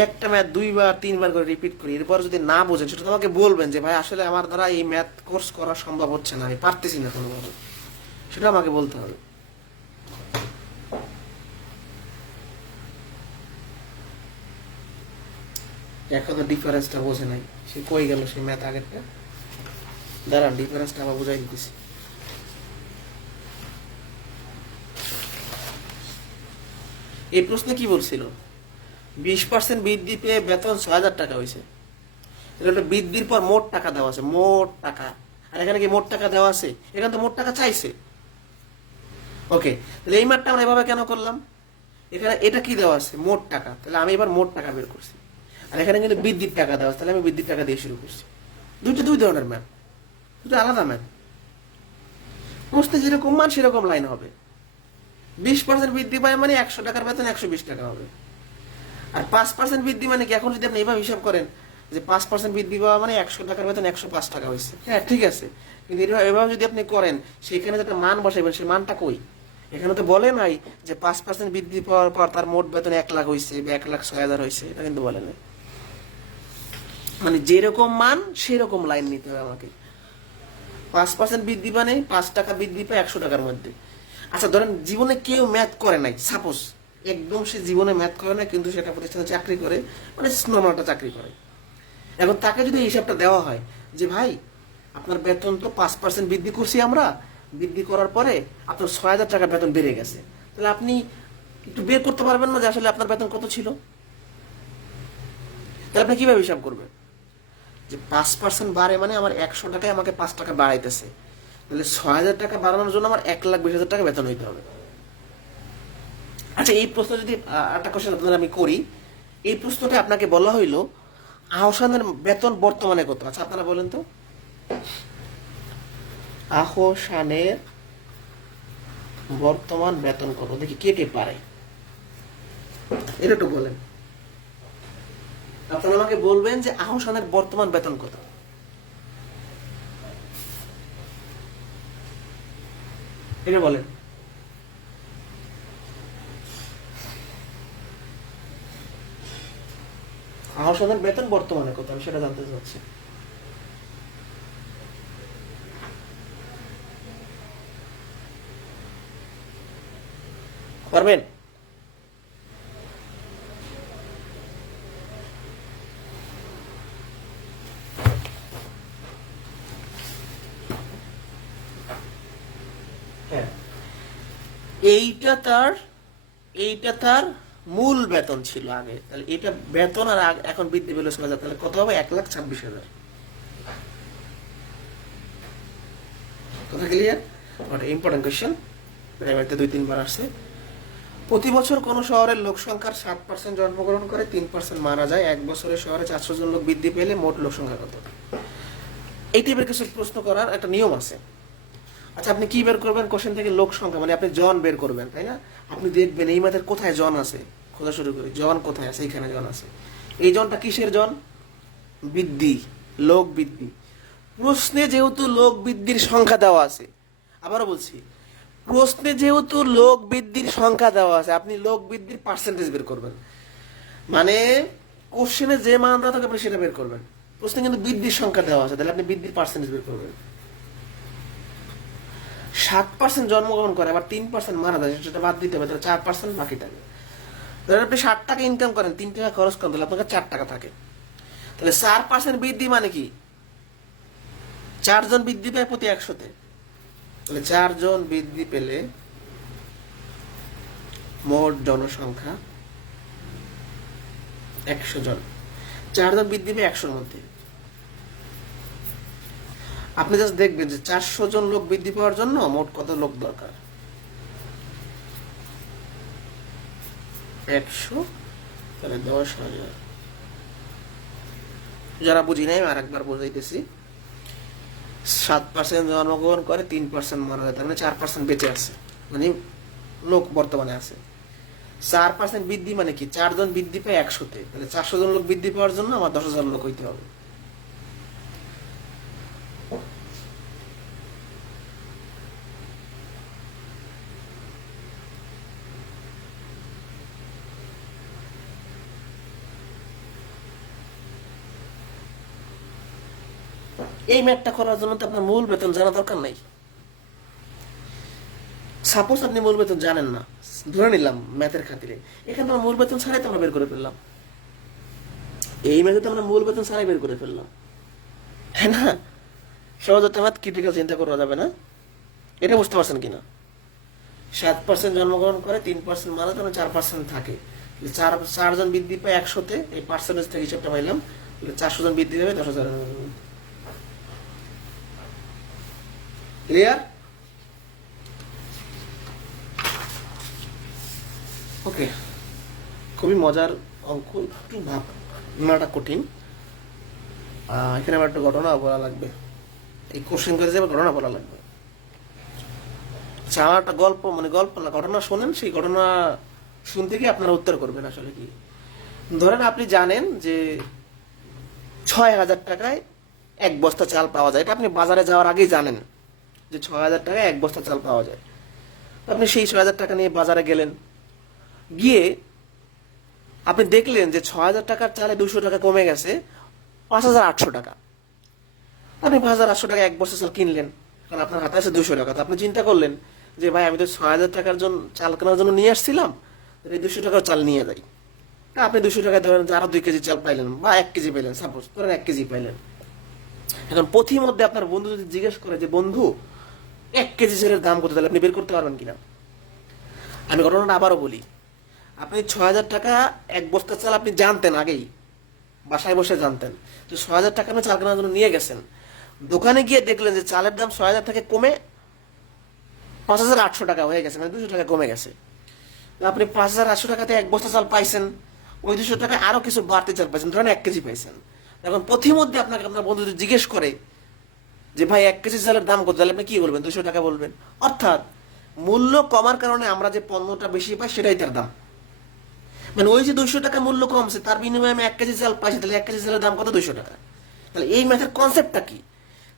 একটা ম্যাথ 2বার 3বার করে রিপিট করি, এরপর যদি না বোঝেন সেটা তো আমাকে বলবেন যে ভাই আসলে আমার দ্বারা এই ম্যাথ কোর্স করা সম্ভব হচ্ছে না, আমি পারতেছি না কোনোভাবে, সেটা আমাকে বলতে হবে। এখনো ডিফারেন্সটা বোঝে নাই, সে কই গেল সেই ম্যাথ আগেরটা? দাঁড়ান, ডিফারেন্সটা আবার বুঝাই দিতেছি। এই প্রশ্নে কি বলছিল? 20% বৃদ্ধি পেয়ে বেতন 6,000 টাকা হয়েছে। এটা বৃদ্ধির পর মোট টাকা দেওয়া আছে, মোট টাকা। আর এখানে কি মোট টাকা দেওয়া আছে? এখানে তো মোট টাকা চাইছে। ওকে, তাহলে এই ম্যাথটা আমরা এভাবে কেন করলাম? এখানে এটা কি দেওয়া আছে? মোট টাকা। তাহলে আমি এবার মোট টাকা বের করছি, আর এখানে কিন্তু বৃদ্ধির টাকা দেওয়া আছে, তাহলে আমি বৃদ্ধির টাকা দিয়ে শুরু করছি। দুই ধরনের ম্যাথ, দুটো আলাদা ম্যাথ। প্রশ্নে যেরকম মান সেরকম লাইন হবে। 20% বৃদ্ধি পায় মানে 100 টাকার বেতন 120 টাকা হবে। আর 5% বৃদ্ধি মানে কি? এখন যদি আপনি এভাবে হিসাব করেন যে 5% বৃদ্ধি পাওয়া মানে 100 টাকার বেতন 105 টাকা হয়েছে, হ্যাঁ ঠিক আছে, কিন্তু এভাবে যদি আপনি করেন, সেখানে যেটা মান বসাইবেন সেই মানটা কই? এখানে তো বলে নাই যে 5% বৃদ্ধি পাওয়ার পর তার মোট বেতন 1 লাখ হয়েছে বা 1,06,000 হয়েছে, এটা কিন্তু বলে নাই। মানে যেরকম মান সেরকম লাইন নিতে হবে আমাকে। 5% বৃদ্ধি মানে 5 টাকা বৃদ্ধি পায় 100 টাকার মধ্যে। আচ্ছা ধরেন জীবনে কেউ ম্যাথ করে নাই, সাপোজ একদম সে জীবনে ম্যাথ করে না, কিন্তু সেটা প্রতিষ্ঠানে চাকরি করে, মানে নর্মাল একটা চাকরি করে। এখন তাকে যদি এই হিসাবটা দেওয়া হয় যে ভাই আপনার বেতন তো 5% বৃদ্ধি করছি আমরা, বৃদ্ধি করার পরে আপনার 6,000 টাকা বেতন বেড়ে গেছে, তাহলে আপনি একটু বের করতে পারবেন না যে আসলে আপনার বেতন কত ছিল? তাহলে আপনি কিভাবে হিসাব করবেন যে 5% বাড়ে মানে আমার 100 টাকায় আমাকে 5 টাকা বাড়াইতেছে, তাহলে 6,000 টাকা বাড়ানোর জন্য আমার 1,20,000 টাকা বেতন হইতে হবে। আচ্ছা এই প্রশ্ন যদি একটা কোশ্চেন আপনার আমি করি, এই প্রশ্নটা আপনাকে বলা হইলো আহসানের বেতন বর্তমানে কত? আচ্ছা আপনারা বলেন তো, আহসানের বর্তমান বেতন কত? দেখি কে কে পারে, এটা একটু বলেন। আপনারা আমাকে বলবেন যে আহসানের বর্তমান বেতন কত। এটা বলেন। আহসানের বেতন বর্তমানে কত, আমি সেটা জানতে চাচ্ছি। পারবেন? হ্যাঁ, এইটা তার মূল বেতন ছিল আগে, তাহলে এটা বেতন আর এখন বৃদ্ধি পেল 6,000, তাহলে কত হবে? 1,26,000। কথা ক্লিয়ার? ওটা ইম্পর্টেন্ট কোয়েশ্চেন, প্রাইমারিতে 2-3 বার আসছে। প্রতি বছর কোন শহরের লোক সংখ্যার 7% জন্মগ্রহণ করে, 3% মারা যায়। 1 বছরে শহরে 400 জন লোক বৃদ্ধি পেলে মোট লোক সংখ্যা কত? এই টাইপের কিছু প্রশ্ন করার একটা নিয়ম আছে। আচ্ছা, আপনি কি বের করবেন কোশ্চেন থেকে? লোক সংখ্যা, মানে আপনি জন বের করবেন, তাই না? আপনি দেখবেন এই ম্যাথের কোথায় জন আছে, খোঁজা শুরু করি। জন কোথায় আছে? এইখানে জন আছে। এই জনটা কিসের জন? বৃদ্ধি, লোক বৃদ্ধি। প্রশ্নে যেহেতু লোক বৃদ্ধির সংখ্যা দেওয়া আছে, আবারও বলছি, প্রশ্নে যেহেতু লোক বৃদ্ধির সংখ্যা দেওয়া আছে, আপনি লোক বৃদ্ধির পার্সেন্টেজ বের করবেন। মানে কোশ্চেনে যে মান দেওয়া থাকে আপনি সেটা বের করবেন। প্রশ্নে কিন্তু বৃদ্ধির সংখ্যা দেওয়া আছে, তাহলে আপনি বৃদ্ধির পার্সেন্টেজ বের করবেন। 7% জন্মগ্রহণ করে, আবার 3% মারা যায়, সেটা বাদ দিতে হবে, তাহলে 4% বাকি থাকে। ধরেন আপনি 60 টাকা ইনকাম করেন, 3 টাকা খরচ করেন, তাহলে আপনার কাছে 4 টাকা থাকে। তাহলে 4% বৃদ্ধি মানে কি? 4 জন বৃদ্ধি পায় প্রতি 100-তে। তাহলে 4 জন বৃদ্ধি পেলে মোট জনসংখ্যা 100 জন। 4 জন বৃদ্ধি পায় 100-র মধ্যে। আপনি জাস্ট দেখবেন যে 400 জন লোক বৃদ্ধি পাওয়ার জন্য মোট কত লোক দরকার। 100, তাহলে 10,000। যারা বুঝি নাই আর একবার বোঝাইতেছি। 7% জন্মগ্রহণ করে, 3% মারা যায়, তার মানে 4% বেঁচে আছে, মানে লোক বর্তমানে আছে। 4% বৃদ্ধি মানে কি? 4 জন বৃদ্ধি পায় 100-তে, তাহলে 400 জন লোক বৃদ্ধি পাওয়ার জন্য আমার 10,000 লোক হইতে হবে। এই ম্যাথটা করার জন্য তো আপনার মূল বেতন জানা দরকার নাই। সাপোজ আপনি মূল বেতন জানেন না, ধরে নিলাম ম্যাথের খাতিরে, এখানে আমরা মূল বেতন ছাড়াই তো আমরা বের করে ফেললাম। এই ম্যাথে তো আমরা মূল বেতন ছাড়াই বের করে ফেললাম, তাই না? সহজ একটা ম্যাথ, ক্রিটিক্যাল চিন্তা করা যাবে না। এটা বুঝতে পারছেন কিনা? 7% জন্মগ্রহণ করে, 3% মারা, তাহলে 4% থাকে। 4 জন বৃদ্ধি পায় 100-তে, এই পার্সেন্টেজ থেকে হিসাবটা পাইলাম। 400 জন বৃদ্ধি পাবে 10,000। ক্লিয়ার? ওকে, খুবই মজার অঙ্ক, একটু ভাবনাটা কঠিন। এখানে আবার একটা ঘটনা বলা লাগবে, এই কোশ্চেন করে যাবে, ঘটনা বলা লাগবে। আচ্ছা, আমার একটা গল্প, মানে গল্প না, ঘটনা শোনেন, সেই ঘটনা শুনতে গিয়ে আপনারা উত্তর করবেন আসলে কি। ধরেন আপনি জানেন যে 6,000 টাকায় 1 বস্তা চাল পাওয়া যায়, এটা আপনি বাজারে যাওয়ার আগেই জানেন যে 6,000 টাকায় 1 বস্তা চাল পাওয়া যায়। আপনি সেই 6,000 টাকা নিয়ে বাজারে গেলেন, গিয়ে আপনি দেখলেন যে 6,000 টাকার চালে 200 টাকা কমে গেছে 5,800 টাকা। আপনি 5,800 টাকা 1 বস্তা চাল কিনলেন, কারণ আপনার হাতে আছে 200 টাকা। তো আপনি চিন্তা করলেন যে ভাই, আমি তো 6,000 টাকার জন্য চাল কেনার জন্য নিয়ে আসছিলাম, এই 200 টাকার চাল নিয়ে যাই। আপনি 200 টাকায় ধরেন আরো 2 কেজি চাল পাইলেন, বা 1 কেজি পাইলেন, সাপোজ ধরেন 1 কেজি পাইলেন। এখন মধ্যে আপনার বন্ধু যদি জিজ্ঞেস করে যে বন্ধু 1 কেজি চালের দাম কত, তাহলে আপনি বের করতে পারবেন কিনা? আমি ঘটনাটা আবারও বলি। আপনি 6,000 টাকা 1 বস্তা চাল আপনি জানতেন আগেই, বাসায় বসে জানতেন। তো 6,000 টাকা আপনি চাল কেনার জন্য নিয়ে গেছেন, দোকানে গিয়ে দেখলেন যে চালের দাম 6,000 থেকে কমে 5,800 টাকা হয়ে গেছে, মানে 200 টাকা কমে গেছে। আপনি 5,800 টাকাতে 1 বস্তা চাল পাইছেন, ওই 200 টাকা আরো কিছু বাড়তি চাল পাইছেন, ধরেন 1 কেজি পাইছেন। এখন মধ্যে আপনাকে আপনার বন্ধু যদি জিজ্ঞেস করে যে ভাই 1 কেজি চালের দাম কত, তাহলে আপনি কি বলবেন? 200 টাকা বলবেন। অর্থাৎ মূল্য কমার কারণে আমরা যে পণ্যটা বেশি পাই সেটাই তার দাম। মানে ওই যে 200 টাকা মূল্য কমছে, তার বিনিময়ে আমি 1 কেজি চাল পাইছি, তাহলে 1 কেজি চালের দাম কত? 200 টাকা। তাহলে এই ম্যাথের কনসেপ্টটা কি?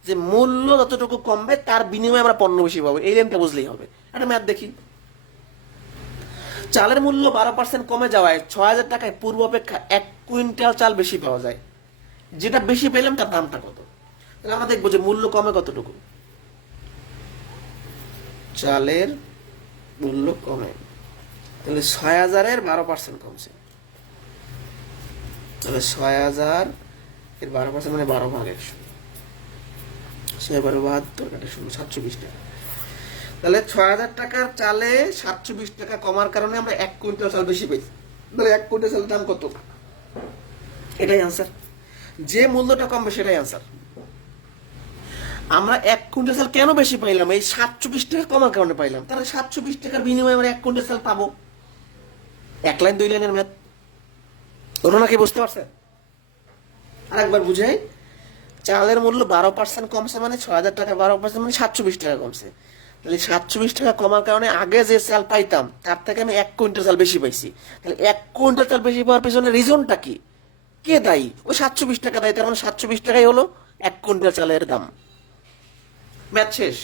যে মূল্য যতটুকু কমবে তার বিনিময়ে আমরা পণ্য বেশি পাবো, এই রেঞ্জটা বুঝলেই হবে। একটা ম্যাথ দেখি। চালের মূল্য 12% কমে যাওয়ায় 6,000 টাকায় পূর্ব অপেক্ষা 1 কুইন্টাল চাল বেশি পাওয়া যায়। যেটা বেশি পেলাম তার দামটা কত? তাহলে আমরা দেখবো যে মূল্য কমে কতটুকু। চালের মূল্য কমে, তাহলে ৬,০০০-এর 12% কমছে, তাহলে ৬,০০০ এর 12% মানে 12/100, ৬/12 কাটা ০ ৭২০ টাকা। তাহলে ৬,০০০ টাকার চালে ৭২০ টাকা কমার কারণে আমরা ১ কুইন্টাল চাল বেশি পেয়েছি। তাহলে ১ কুইন্টাল চালের দাম কত? এটাই আনসার। যে মূল্যটা কমবে সেটাই আনসার। আমরা ১ কুইন্টাল চাল কেন বেশি পাইলাম? এই ৭২০ টাকা কমার কারণে পাইলাম। তাহলে ৭২০ টাকার বিনিময়ে আমরা ১ কুইন্টাল চাল পাবো। ১ লাইন ২ লাইনের ম্যাথ। ওরা কি বুঝতে পারছে? আরেকবার বুঝাই, চালের মূল্য 12% কমছে মানে ৬,০০০ টাকা 12% মানে ৭২০ টাকা কমছে। তাহলে ৭২০ টাকা কমার কারণে আগে যে চাল পাইতাম তার থেকে আমি ১ কুইন্টাল চাল বেশি পাইছি। তাহলে ১ কুইন্টাল চাল বেশি পাওয়ার পিছনে রিজনটা কি? কে দায়ী? ওই ৭২০ টাকা দায়ী। তার মানে ৭২০ টাকাই হলো ১ কুইন্টাল চালের দাম। ম্যাথ শেষ।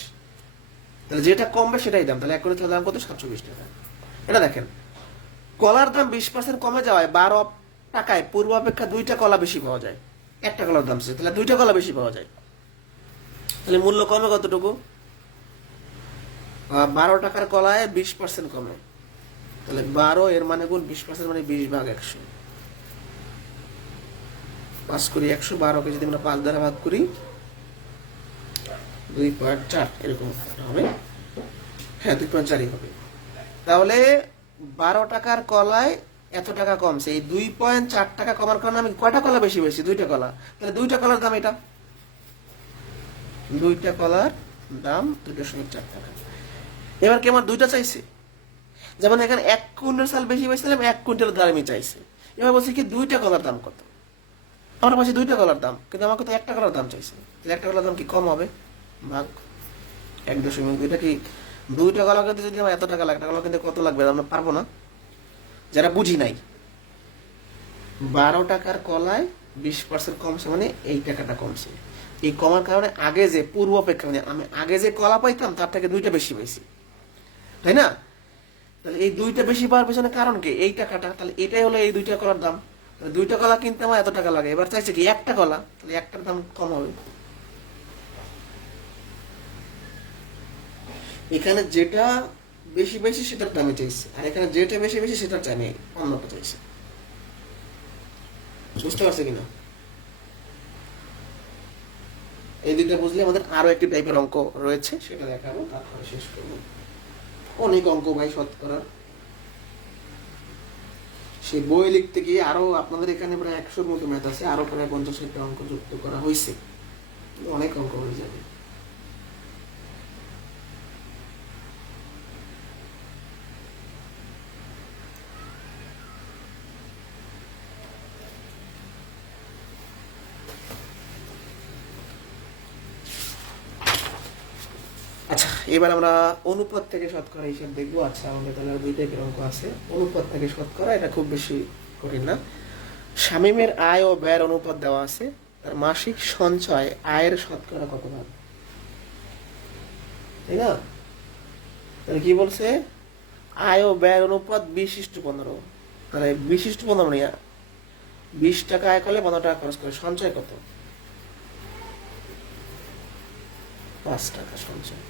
তাহলে যেটা কমবে সেটাই দাম। তাহলে ১ কুইন্টাল চালের দাম কত? ৭২০ টাকা। এটা দেখেন, কলার দাম ২০% কমে যাওয়ায় ১২ টাকায় পূর্ব অপেক্ষা ২টা কলা বেশি পাওয়া যায়। একটা কলার দাম ছিল, তাহলে 2টা কলা বেশি পাওয়া যায়। তাহলে মূল্য কমে কতটুকু? ১২ টাকার কলায় 20% কমে। তাহলে ১২ এর মানে গুণ 20% মানে 20/100। ৫ করি ১০০, ১২কে যদি আমরা ৫ দ্বারা ভাগ করি ২.৪ এরকম হবে। হ্যাঁ, ২.৪ই হবে। তাহলে ১২ টাকার কলায় এত টাকা কমছে। এই ২.৪ টাকা কমার কারণে আমি কয়টা কলা বেশি পেয়েছি? 2টা কলা। তাহলে 2টা কলার দাম এটা। 2টা কলার দাম 2.৪ টাকা। এবার কি আমার 2টা চাইছে? যেমন এখানে ১ কুইন্টাল চাল বেশি পাইছিলাম, 1 কুইন্টাল দামই চাইছে। এবার বলছি কি 2টা কলার দাম কত? আমরা বলছি 2টা কলার দাম, কিন্তু আমাকে তো 1টা কলার দাম চাইছে। তাহলে 1টা কলার দাম কি কম হবে? ভাগ 1.2। এটা কি 2টা কলা কিনতে যদি আমার এত টাকা লাগে, 1টা কলা কিনতে কত লাগবে? আমরা পারবো না, যারা বুঝি নাই। ১২ টাকার কলায় 20% কমছে মানে এই টাকাটা কমছে। এই কমার কারণে আগে যে পূর্ব অপেক্ষা মানে আমি আগে যে কলা পাইতাম তার থেকে 2টা বেশি পাইছি, তাই না? তাহলে এই 2টা বেশি পাওয়ার পেছনে কারণ কি? এই টাকাটা। তাহলে এটাই হলো এই 2টা কলার দাম। 2টা কলা কিনতে আমার এত টাকা লাগে, এবার চাইছে কি 1টা কলা, তাহলে 1টার দাম কম হবে। এখানে যেটা বেশি বেশি সেটার দামে চাইছে, আর এখানে যেটা বেশি বেশি সেটার চাই নেই, অন্যটা চাইছে। বুঝতে পারছে কিনা? এই দুইটা বুঝলে আমাদের আরো একটি টাইপের অঙ্ক রয়েছে, সেটা দেখাবো, তারপরে শেষ করবো। অনেক অঙ্ক ভাই শতকরার, সেই বই লিখতে গিয়ে আরো আপনাদের এখানে প্রায় ১০০-র মতো ম্যাথ আছে, আরো প্রায় ৫০-টা অঙ্ক যুক্ত করা হয়েছে, অনেক অঙ্ক হয়ে যাবে। আচ্ছা, এবার আমরা অনুপাত থেকে শতকরা হিসাব দেখবো। আচ্ছা, আমাদের তাহলে দুই টাইপের অঙ্ক আছে। অনুপাত থেকে শতকরা, এটা খুব বেশি কঠিন না। শামীমের আয় ও ব্যয়ের অনুপাত দেওয়া আছে, তার মাসিক সঞ্চয় আয়ের শতকরা কত ভাগ, তাই না? তাহলে কি বলছে? আয় ও ব্যয়ের অনুপাত 20:15। তাহলে 20:15 নিয়ে 20 টাকা আয় করলে 15 টাকা খরচ করে, সঞ্চয় কত? 5 টাকা সঞ্চয়।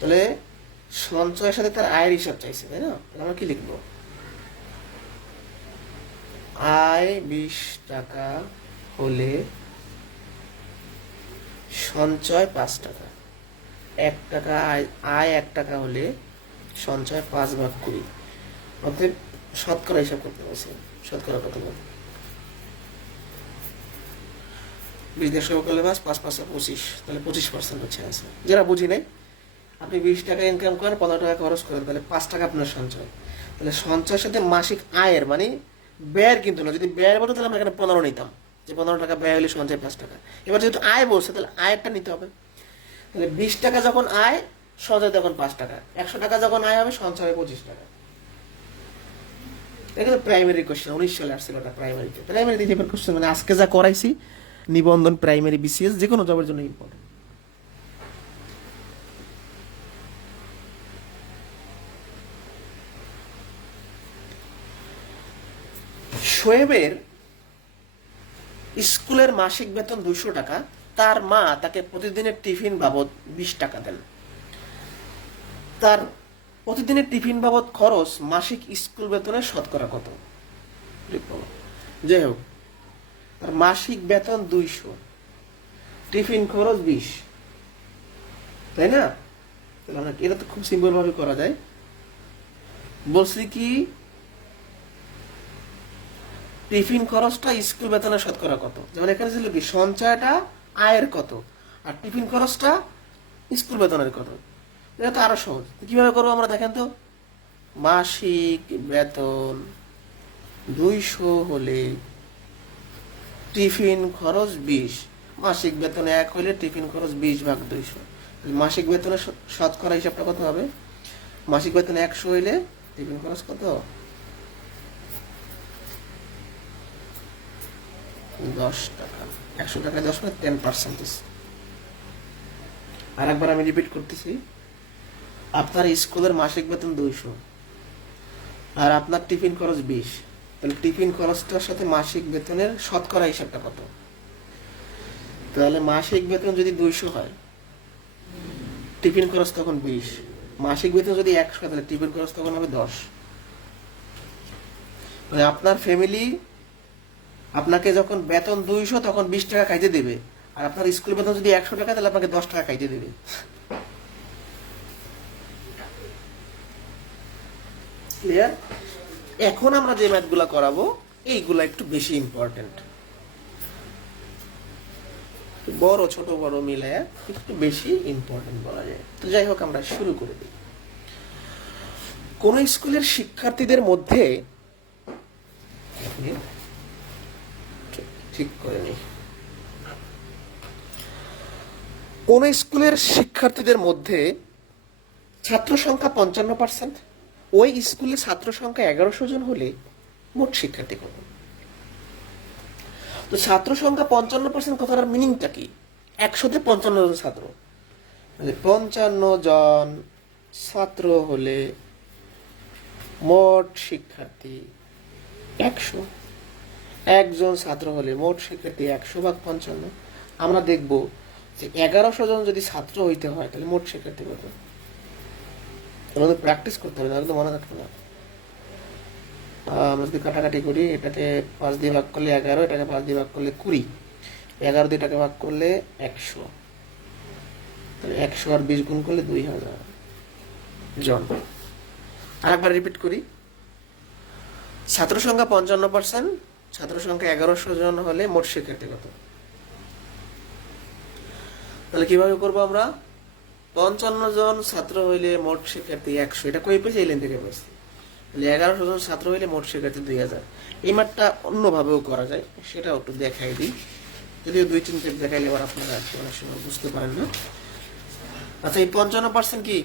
তাহলে সঞ্চয়ের সাথে তার আয়ের হিসাব চাইছে, তাই না? তাহলে আমরা কি লিখবো? আয় 20 টাকা হলে সঞ্চয় 5 টাকা। 1 টাকা আয় 1 টাকা হলে সঞ্চয় 5/20। অতএব শতকরা হিসাব করতে বলছে, শতকরা কত ভাগ? 20 দিয়ে সব করলে 5, 5 5 25, তাহলে 25% হচ্ছে আছে। যারা বুঝি নাই, আপনি 20 টাকা ইনকাম করেন, 15 টাকা খরচ করেন, তাহলে 5 টাকা আপনার সঞ্চয়। তাহলে সঞ্চয়ের সাথে মাসিক আয়ের মানে ব্যয়ের কিন্তু না। যদি ব্যয়ের বলতো তাহলে আমরা এখানে 15 নিতাম, যে 15 টাকা ব্যয় হলে সঞ্চয় 5 টাকা। এবার যেহেতু আয় বলছে তাহলে আয়েরটা নিতে হবে। তাহলে 20 টাকা যখন আয়, সঞ্চয় তখন 5 টাকা। 100 টাকা যখন আয় হবে, সঞ্চয় 25 টাকা। এটা প্রাইমারি কোশ্চেন, 19 সালে আসছিল এটা প্রাইমারিতে। প্রাইমারি দিতে কোশ্চেন মানে আজকে যা করাইছি, নিবন্ধন, প্রাইমারি, বিসিএস, যে কোনো জবের জন্য ইম্পর্টেন্ট। শোয়েবের স্কুলের মাসিক বেতন 200 টাকা, তার মা তাকে প্রতিদিনের টিফিন বাবদ 20 টাকা দেন। তার প্রতিদিনের টিফিন বাবদ খরচ মাসিক স্কুল বেতনের শতকরা কত? যাই হোক, তার মাসিক বেতন 200, টিফিন খরচ 20, তাই না? তাহলে আমরা এটা তো খুব সিম্পল ভাবে করা যায়। বলছি কি টিফিন খরচটা স্কুল বেতনের শতকরা কত, যেমন এখানে ছিল কি সঞ্চয়টা আয়ের কত আর টিফিন খরচটা স্কুল বেতনের কত। এটা তো আরো সহজ। কিভাবে করবো আমরা দেখেন তো। মাসিক বেতন 200 হলে টিফিন খরচ 20, মাসিক বেতন 1 হলে টিফিন খরচ 20/200। মাসিক বেতনের শতকরা হিসাবটা কত হবে? মাসিক বেতন 100 হইলে টিফিন খরচ কত? 10 টাকা। 100 টাকায় 10 মানে 10%। আর একবার আমি রিপিট করতেছি, আপনার স্কুলের মাসিক বেতন 200 আর আপনার টিফিন খরচ 20, তাহলে টিফিন খরচটার সাথে মাসিক বেতনের শতকরা হিসাবটা কত? তাহলে মাসিক বেতন যদি 200 হয়, টিফিন খরচ তখন 20, মাসিক বেতন যদি 100 হয়, তাহলে টিফিন খরচ তখন হবে 10। মানে আপনার ফ্যামিলি আপনাকে যখন বেতন 200 তখন 20 টাকা খাইতে দেবে, আর আপনার স্কুল বেতন যদি 100 টাকা তাহলে আপনাকে 10 টাকা খাইতে দেবে। ক্লিয়ার? এখন আমরা যে ম্যাথগুলা করাবো এইগুলা একটু বেশি ইম্পর্টেন্ট, বড় ছোট বড় মিলে একটু বেশি ইম্পর্টেন্ট বলা যায়। তো যাই হোক, আমরা শুরু করে দিই। কোন স্কুলের শিক্ষার্থীদের মধ্যে ঠিক করে নিই, কোন স্কুলের শিক্ষার্থীদের মধ্যে ছাত্র সংখ্যা 55%, ওই স্কুলে ছাত্র সংখ্যা 1100 জন হলে মোট শিক্ষার্থী কত? তো ছাত্র সংখ্যা 55% কথাটার মিনিংটা কি? 100-তে 55 জন ছাত্র, মানে 55 জন ছাত্র হলে মোট শিক্ষার্থী 100। একজন ছাত্র হলে মোট শিক্ষার্থী 100/55। আমরা দেখব যে 1100 জন যদি ছাত্র হইতে হয় তাহলে মোট শিক্ষার্থী কত? আমাদের প্র্যাকটিস করতে হবে, তাহলে তো মনে থাকবে না। আমরা যদি কাটাকাটি করি, এটাকে 5 দিয়ে ভাগ করলে 11, এটাকে 5 দিয়ে ভাগ করলে 20, 11 দিয়ে এটাকে ভাগ করলে 100, তাহলে 100 আর 20 গুণ করলে 2000 জন। আরেকবার রিপিট করি, ছাত্র সংখ্যা 55%, ছাত্র সংখ্যা 1100 জন হলে মোট শিক্ষার্থী কত? তাহলে কিভাবে করবো আমরা? 55 জন ছাত্র হইলে মোট শিক্ষার্থী 100, এটা কই পেয়েছি? এই লাইন থেকে পেয়েছি। তাহলে 1100 জন ছাত্র হইলে মোট শিক্ষার্থী 2000। এই মাঠটা অন্যভাবেও করা যায়, সেটাও একটু দেখাই দিই, যদিও 2-3 টেপ দেখাইলে এবার আপনারা অনেক সময় বুঝতে পারেন না। আচ্ছা, এই 55% কি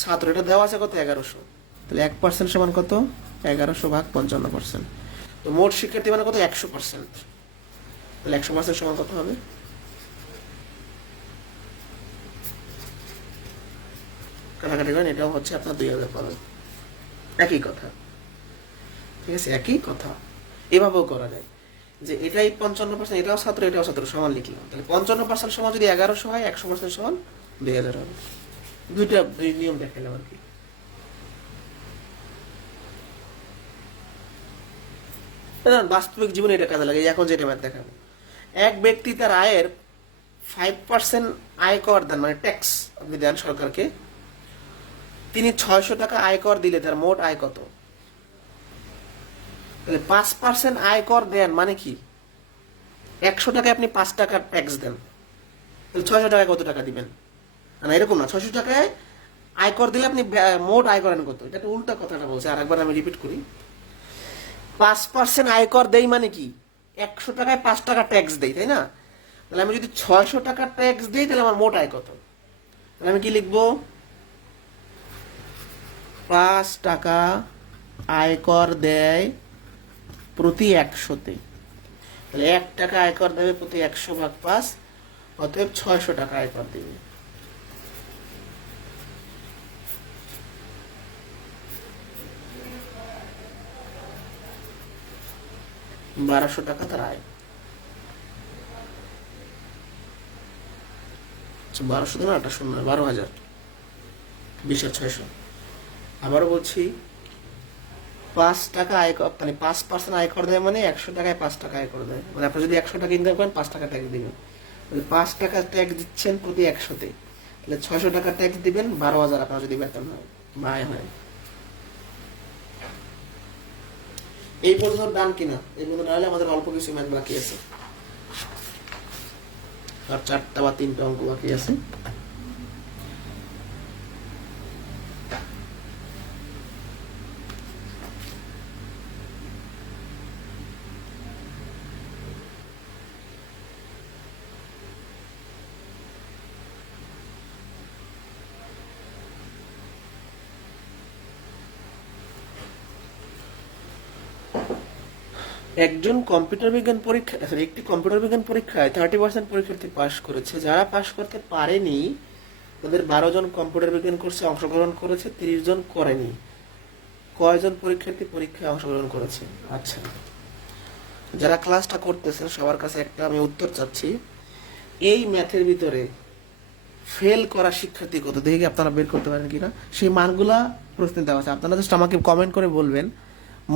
ছাত্র, এটা দেওয়া আছে কত? 1100, তাহলে 1% সমান কত? 1100/55%। তো মোট শিক্ষার্থী মানে কত? 100%। তাহলে 100% সমান কত হবে? কাটাকাটি করেন, এটাও হচ্ছে আপনার 2000 পাবেন। একই কথা, ঠিক আছে? একই কথা। এভাবেও করা যায় যে এটাই 55%, এটাও ছাত্র এটাও ছাত্র, সমান লিখলাম। তাহলে 55% সমান যদি 1100 হয়, 100% সমান 2000 হবে। দুই নিয়ম দেখাইলাম আর কি। বাস্তবিক জীবনে এটা কাজে লাগে। এখন যেটা ম্যাথ দেখাবো, এক ব্যক্তি তার আয়ের 5% আয়কর দেন, মানে ট্যাক্স আপনি দেন সরকারকে। তিনি 600 টাকা আয়কর দিলে তার মোট আয় কত? তাহলে 5% আয়কর দেন মানে কি? 100 টাকায় আপনি 5 টাকা ট্যাক্স দেন, তাহলে 600 টাকায় কত টাকা দিবেন? না, এরকম না। 600 টাকায় আয়কর দিলে আপনি মোট আয় করেন কত? এটা উল্টা কথাটা বলছে। আর একবার আমি রিপিট করি, 5% আয়কর দেই মানে কি? 100 টাকায় 5 টাকা ট্যাক্স দেই, তাই না? তাহলে আমি যদি 600 টাকা ট্যাক্স দিই, তাহলে আমার মোট আয় কত? তাহলে আমি কি লিখবো? 5 টাকা আয়কর দেয় প্রতি 100-তে, তাহলে 1 টাকা আয়কর দেবে প্রতি 100/5, অতএব 600 টাকা আয়কর দেবে। বারোশো টাকা তার আয়। 1200 না, 8 শূন্য 12,000, 20 আর 600 আবারও বলছি, 5 টাকা আয়কর মানে 5% আয়কর দেয়, মানে 100 টাকায় 5 টাকা আয়কর দেয়। মানে আপনি যদি 100 টাকা ইনকাম করেন 5 টাকা ট্যাক্স দিবেন। 5 টাকা ট্যাক্স দিচ্ছেন প্রতি 100-তে, তাহলে 600 টাকা ট্যাক্স দিবেন 12,000 আপনার যদি বেতন হয় বা আয় হয়। এই পর্যন্ত ডান কিনা? এই পর্যন্ত না হলে আমাদের অল্প কিছু ম্যাথ বাকি আছে, আর 4টা বা 3টা অঙ্ক বাকি আছে। একজন কম্পিউটার বিজ্ঞান পরীক্ষা একটি কম্পিউটার বিজ্ঞান পরীক্ষায় 30% পরীক্ষার্থী পাশ করেছে। যারা পাশ করতে পারেনি তাদের 12 জন কম্পিউটার বিজ্ঞান কোর্সে অংশগ্রহণ করেছে, 30 জন করেনি। কয়জন পরীক্ষার্থী পরীক্ষায় অংশগ্রহণ করেছে? আচ্ছা, যারা ক্লাসটা করতেছেন সবার কাছে একটা আমি উত্তর চাচ্ছি, এই ম্যাথের ভিতরে ফেল করা শিক্ষার্থী কত, দেখে আপনারা বের করতে পারেন কিনা। সেই মানগুলা প্রশ্নে দেওয়া আছে, আপনারা জাস্ট আমাকে কমেন্ট করে বলবেন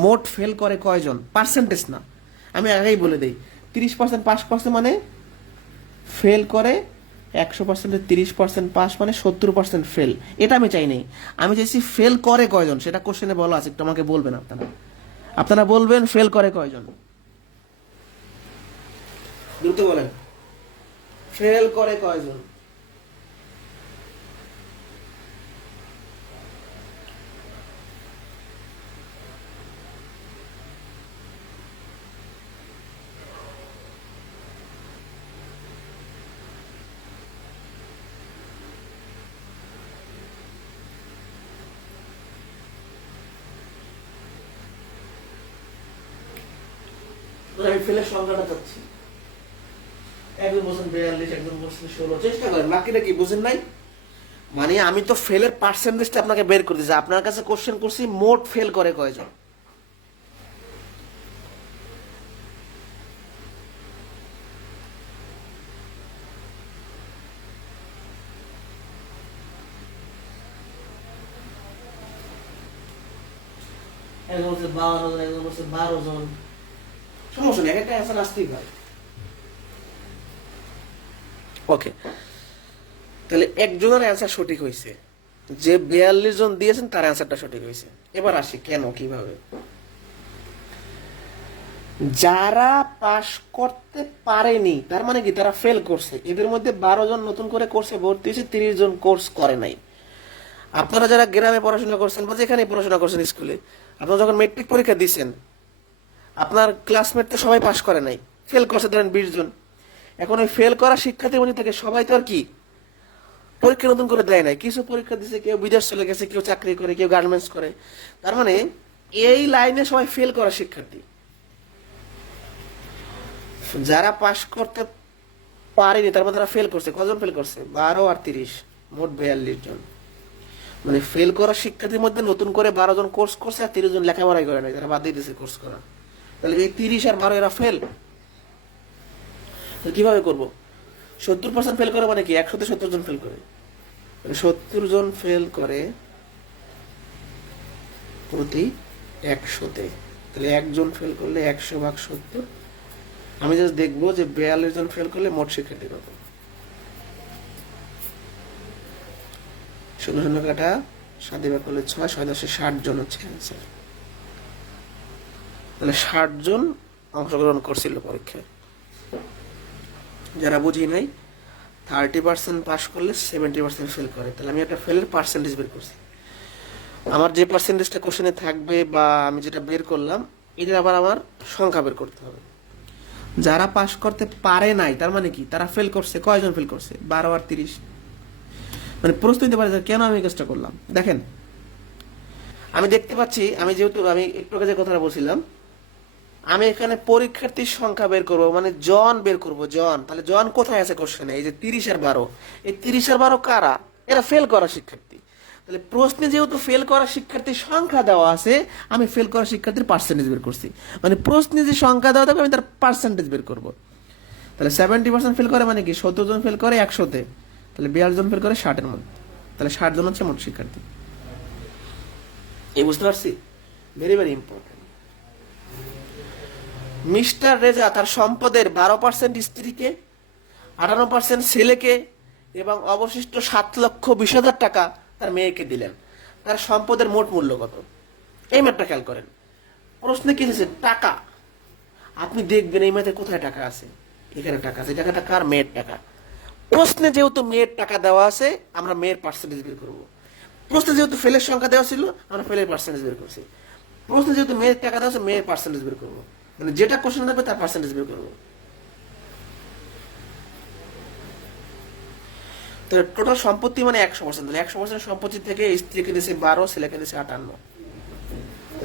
মোট ফেল করে কয়জন, পার্সেন্টেজ না। আমি আগেই বলে দিই, 30% পাস করছে মানে ফেল করে 100%-এ 30% পাস মানে 70% ফেল। এটা আমি চাই নাই, আমি চাইছি ফেল করে কয়জন, সেটা কোশ্চেনে বলা আছে, একটু আমাকে বলবেন। আপনারা বলবেন ফেল করে কয়জন, দ্রুত বলেন ফেল করে কয়জন। আমি ফেলের সংখ্যাটা চাচ্ছি, একজন বলছেন 42, একজন বলছেন 16, চেষ্টা করেন। বাকিটা কি বুঝেন নাই? মানে আমি তো ফেলের পার্সেন্টেজটা আপনাকে বের করে দিচ্ছি, আপনার কাছে কোশ্চেন করছি মোট ফেল করে কয়জন। একজন বলছে 52 জন, একজন বলছে 12 জন, সমস্যা নেই, একটা অ্যান্সার আসতেই পারে। ওকে, তাহলে একজনের অ্যান্সার সঠিক হয়েছে, যে 42 জন দিয়েছেন তার অ্যান্সারটা সঠিক হয়েছে। এবার আসি কেন, কিভাবে। যারা পাশ করতে পারেনি তার মানে কি, তারা ফেল করছে। এদের মধ্যে 12 জন নতুন করে কোর্সে ভর্তি হয়েছে, 30 জন কোর্স করে নাই। আপনারা যারা গ্রামে পড়াশোনা করছেন বা যেখানে পড়াশোনা করছেন স্কুলে, আপনারা যখন মেট্রিক পরীক্ষা দিচ্ছেন আপনার ক্লাসমেট তো সবাই পাশ করে নাই, ফেল করছে ধরেন 20 জন। এখন ওই ফেল করা শিক্ষার্থীর মধ্যে থেকে সবাই তো আর কি পরীক্ষা নতুন করে দেয় নাই, কিছু পরীক্ষা দিচ্ছে, কেউ বিদেশ চলে গেছে, কেউ চাকরি করে, কেউ গার্মেন্টস করে। তার মানে এই লাইনে সবাই ফেল করা শিক্ষার্থী। যারা পাশ করতে পারেনি তার মধ্যে তারা ফেল করছে, কজন ফেল করছে? 12 আর 30, মোট 42 জন। মানে ফেল করা শিক্ষার্থীর মধ্যে নতুন করে 12 জন কোর্স করছে আর 30 জন লেখাপড়াই করে নাই, তারা বাদ দিয়ে দিয়েছে কোর্স করা। তাহলে এই 30 আর 12 এরা ফেল। কিভাবে করবো? 70% ফেল করে মানে কি, 100-তে 70 জন ফেল করে, 70 জন ফেল করে প্রতি 100-তে। তাহলে একজন ফেল করলে 100/70। আমি জাস্ট দেখবো যে 42 জন ফেল করলে মোট শিক্ষার্থী কত। 16 কাটা 7 ভাগ করলে 6, 6×10 60 জন হচ্ছে অ্যান্সার। তাহলে 60 জন অংশগ্রহণ করছিল পরীক্ষায়। যারা বুঝি নাই 30% পাস করলে 70% ফেল করে। তাহলে আমি একটা ফেলের পার্সেন্টেজ বের করছি। আমার যে পার্সেন্টেজটা কোশ্চেনে থাকবে বা আমি যেটা বের করলাম, এটা আবার আমার সংখ্যা বের করতে হবে। যারা পাস করতে পারে নাই তার মানে কি, তারা ফেল করছে। কয়জন ফেল করছে? 12 আর 30। মানে প্রশ্ন দিতে পারে কেন আমি এই কাজটা করলাম। দেখেন আমি দেখতে পাচ্ছি, আমি যেহেতু আমি একটু আগে যে কথাটা বলছিলাম, আমি এখানে পরীক্ষার্থীর সংখ্যা বের করব, মানে জন বের করব, জন। তাহলে জন কোথায় আছে কোশ্চেনে? এই যে 30 আর 12। এই 30 আর 12 কারা? এরা ফেল করা শিক্ষার্থী। তাহলে প্রশ্নে যেহেতু ফেল করা শিক্ষার্থীর সংখ্যা দেওয়া আছে, আমি ফেল করা শিক্ষার্থীর পার্সেন্টেজ বের করছি। মানে প্রশ্নে যে সংখ্যা দেওয়া থাকবে আমি তার পার্সেন্টেজ বের করব। তাহলে 70% ফেল করে মানে কি, 70 জন ফেল করে 100-তে, তাহলে 42 জন ফেল করে 60-এর মধ্যে। তাহলে 60 জন হচ্ছে মোট শিক্ষার্থী। এই বুঝতে পারছি, very very important. Mister Reza তার সম্পদের 12% স্ত্রীকে, 58% ছেলেকে এবং অবশিষ্ট 7,20,000 টাকা তার মেয়েকে দিলেন। তার সম্পদের মোট মূল্য কত? এই ম্যাথটা খেয়াল করেন। প্রশ্নে কি দিয়েছে? টাকা। আপনি দেখবেন এই ম্যাথে কোথায় টাকা আছে, এখানে টাকা আছে। টাকাটা কার? মেয়ের টাকা। প্রশ্নে যেহেতু মেয়ের টাকা দেওয়া আছে, আমরা মেয়ের পার্সেন্টেজ বের করবো। প্রশ্নে যেহেতু ফেলের সংখ্যা দেওয়া ছিল, আমরা ফেলের পার্সেন্টেজ বের করছি। প্রশ্নে যেহেতু মেয়ের টাকা দেওয়া আছে, মেয়ের পার্সেন্টেজ বের করবো। মানে যেটা কোশ্চেন থাকবে তার পার্সেন্টেজ বের করবো। তো টোটাল সম্পত্তি মানে 100%। তাহলে 100% সম্পত্তি থেকে স্ত্রীকে দিয়েছে 12, ছেলেকে দিয়েছে 58।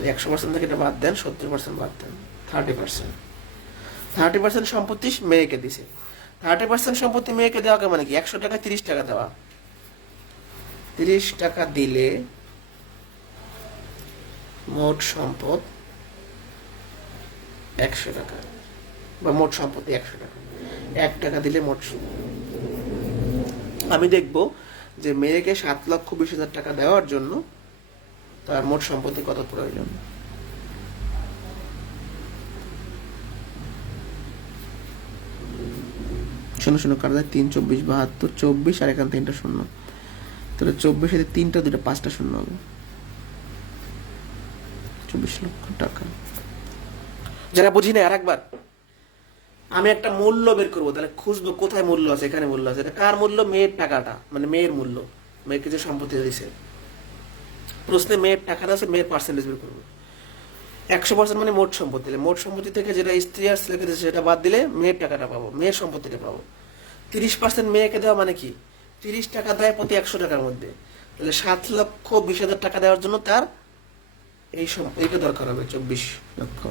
100% থেকে এটা বাদ দেন, 70% বাদ দেন, 30%। 30% সম্পত্তি মেয়েকে দিছে। 30% সম্পত্তি মেয়েকে দেওয়া মানে কি? 100 টাকা 30 টাকা দেওয়া। 30 টাকা দিলে মোট সম্পদ 100 টাকা, বা মোট সম্পত্তি 100 টাকা। 1 টাকা দিলে মোট। আমি দেখব যে মেয়েকে 7,20,000 টাকা দেওয়ার জন্য তার মোট সম্পত্তি কত প্রয়োজন। শূন্য শূন্য কাটা যায়, 3, 24, 72, 24, আর এখানে 3টা শূন্য। তাহলে 24 এর 3টা 2টা 5টা শূন্য হবে, 24 লক্ষ টাকা। যারা বুঝি না, আর একবার আমি একটা মূল্য বের করবো, তাহলে খুঁজবো কোথায় মূল্য আছে। এখানে মূল্য আছে। এটা কার মূল্য? মেয়ের টাকাটা, মানে মেয়ের মূল্য, মেয়েকে যে সম্পত্তি দিয়েছে। প্রশ্নে মেয়ের টাকাটা আছে, মেয়ের পার্সেন্টেজ বের করবো। 100% মানে মোট সম্পত্তি। মোট সম্পত্তি থেকে যেটা স্ত্রী আর ছেলেকে দিয়েছে সেটা বাদ দিলে মেয়ের টাকাটা পাবো, মেয়ের সম্পত্তিটা পাবো। 30% মেয়েকে দেওয়া মানে কি? 30 টাকা দেয় প্রতি 100 টাকার মধ্যে। তাহলে 7,20,000 টাকা দেওয়ার জন্য তার এইটা দরকার হবে, 24 লক্ষ।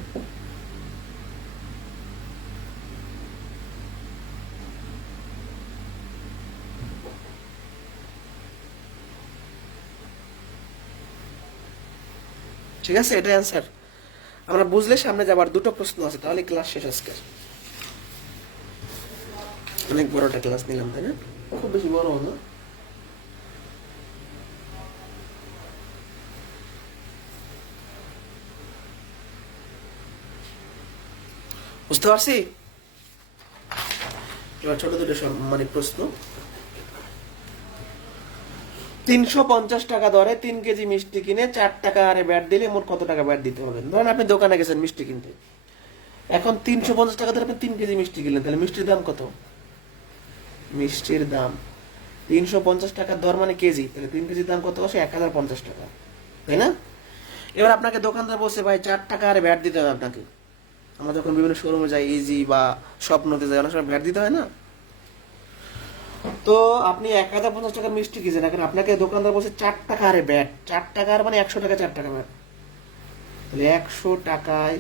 ঠিক আছে, এটা অ্যান্সার। আমরা বুঝলে সামনে যাবার 2টো প্রশ্ন আছে, তাহলে ক্লাস শেষ আজকে। অনেক বড় একটা ক্লাস নিলাম, তাই না? খুব বেশি বড় না। বুঝতে পারছি। এবার ছোট দুটো মানে প্রশ্ন। 350 টাকা দরে 3 কেজি মিষ্টি কিনে 4 টাকা আরে ব্যাট দিলে মোট কত টাকা ব্যাট দিতে হবে? ধরেন আপনি দোকানে গেছেন মিষ্টি কিনতে, এখন 350 টাকা ধরে আপনি 3 কেজি মিষ্টি কিনলেন, তাহলে মিষ্টির দাম কত? মিষ্টির দাম 350 টাকার দর মানে কেজি, তাহলে 3 কেজির দাম কত আসে? 1050 টাকা, তাই না? এবার আপনাকে দোকানদার বলছে ভাই 4 টাকা আরে ব্যাট দিতে হবে আপনাকে। আমরা যখন বিভিন্ন শোরুমে যাই, ইজি বা স্বপ্নতে যাই, অনেক সময় ব্যাট দিতে হয় না? তো আপনি 1050 টাকার মিষ্টি কিনছেন, এখন আপনাকে দোকানদার বলছে 4 টাকা আরে ব্যাট। 4 টাকার মানে 100 টাকা 4 টাকা ব্যাট। তাহলে 100 টাকায়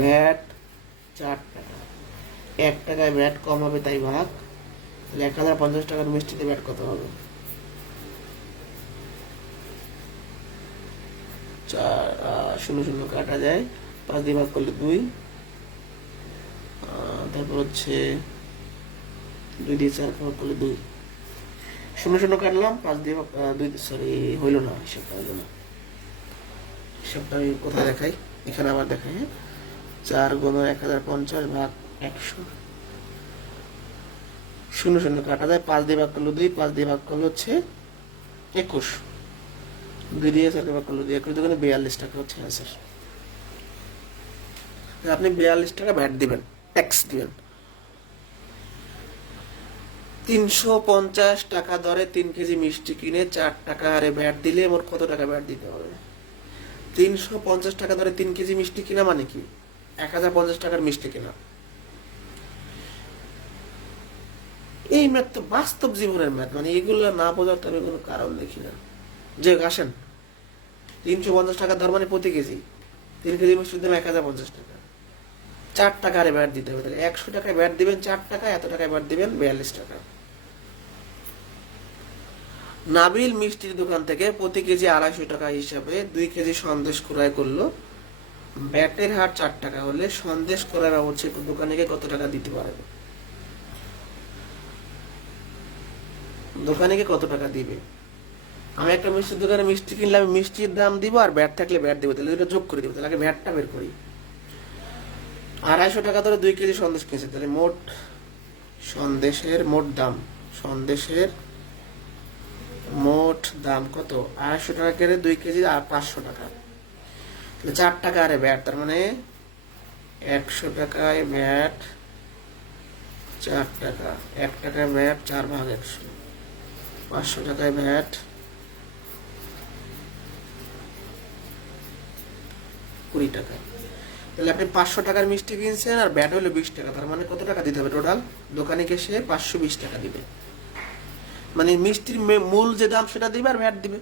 ব্যাট 4 টাকা, 1 টাকায় ব্যাট কম হবে তাই ভাগ। তাহলে 1050 টাকার মিষ্টিতে ব্যাট কত হবে? 0 কাটা যায়, 5 দিয়ে ভাগ করলে 2, তারপর হচ্ছে 2 দিয়ে 4 ভাগ করলে 2, 0 কাটলাম, 5 দিয়ে 2, সরি হইল না, হিসাবটা হইল না। হিসাবটা আমি কোথায় দেখাই? এখানে আবার দেখাই। হ্যাঁ, 4 গুণ 1050 ভাগ 100, 0 কাটা যায়, 5 দিয়ে ভাগ করলো 2, 5 দিয়ে ভাগ করলো হচ্ছে 21, 2 দিয়ে 4 ভাগ করলো 2, 21 দোকানে 42 টাকা হচ্ছে অ্যান্সার। আপনি 42 টাকা ভ্যাট দিবেন, ট্যাক্স দিবেন। 350 টাকা দরে 3 কেজি মিষ্টি কিনে 4 টাকা হারে ভ্যাট দিলে মোট কত টাকা ভ্যাট দিতে হবে? 350 টাকা দরে 3 কেজি মিষ্টি কিনা মানে কি? 1050 টাকার মিষ্টি কিনা। এই ম্যাথ তো বাস্তব জীবনের ম্যাথ, মানে এগুলো না বোঝার তো আমি কোনো কারণ দেখি না। যে আসেন, 350 টাকা দর মানে প্রতি কেজি, 3 কেজি মিষ্টির দাম 1050 টাকা, 4 টাকা হারে ভ্যাট দিতে হবে। তাহলে 100 টাকায় ভ্যাট দিবেন 4 টাকা, এত টাকায় ভ্যাট দিবেন 42 টাকা। নাবিল মিষ্টির দোকান থেকে প্রতি কেজি 250 টাকা হিসাবে 2 কেজি সন্দেশ ক্রয় করলো। ব্যাটের হার 4 টাকা হলে সন্দেশ ক্রয় বাবদ দোকানে কত টাকা দিতে পারবে? দোকানে কত টাকা দিবে? আমি একটা মিষ্টির দোকানে মিষ্টি কিনলে আমি মিষ্টির দাম দিব আর ব্যাট থাকলে ব্যাট দিব, তাহলে দুটো যোগ করে দিব, তাহলে আগে ব্যাটটা বের করি। 250 টাকা ধরে 2 কেজি সন্দেশ কিনছে, তাহলে মোট সন্দেশের মোট দাম, সন্দেশের মোট দাম কত? 250 টাকা করে 2 কেজি আর 500 টাকা, তাহলে 4 টাকা আরে ব্যাট, তার মানে 100 টাকায় ব্যাট 4 টাকা, 1 টাকায় ব্যাট 4 ভাগ 100, 500 টাকায় ব্যাট 20 টাকা। তাহলে আপনি 500 টাকার মিষ্টি কিনছেন আর ব্যাট হলো 20 টাকা, তার মানে কত টাকা দিতে হবে টোটাল? দোকানে সে 520 টাকা দিবে, মানে মিষ্টির মূল যে দাম সেটা দিবে আর ব্যাট দিবে।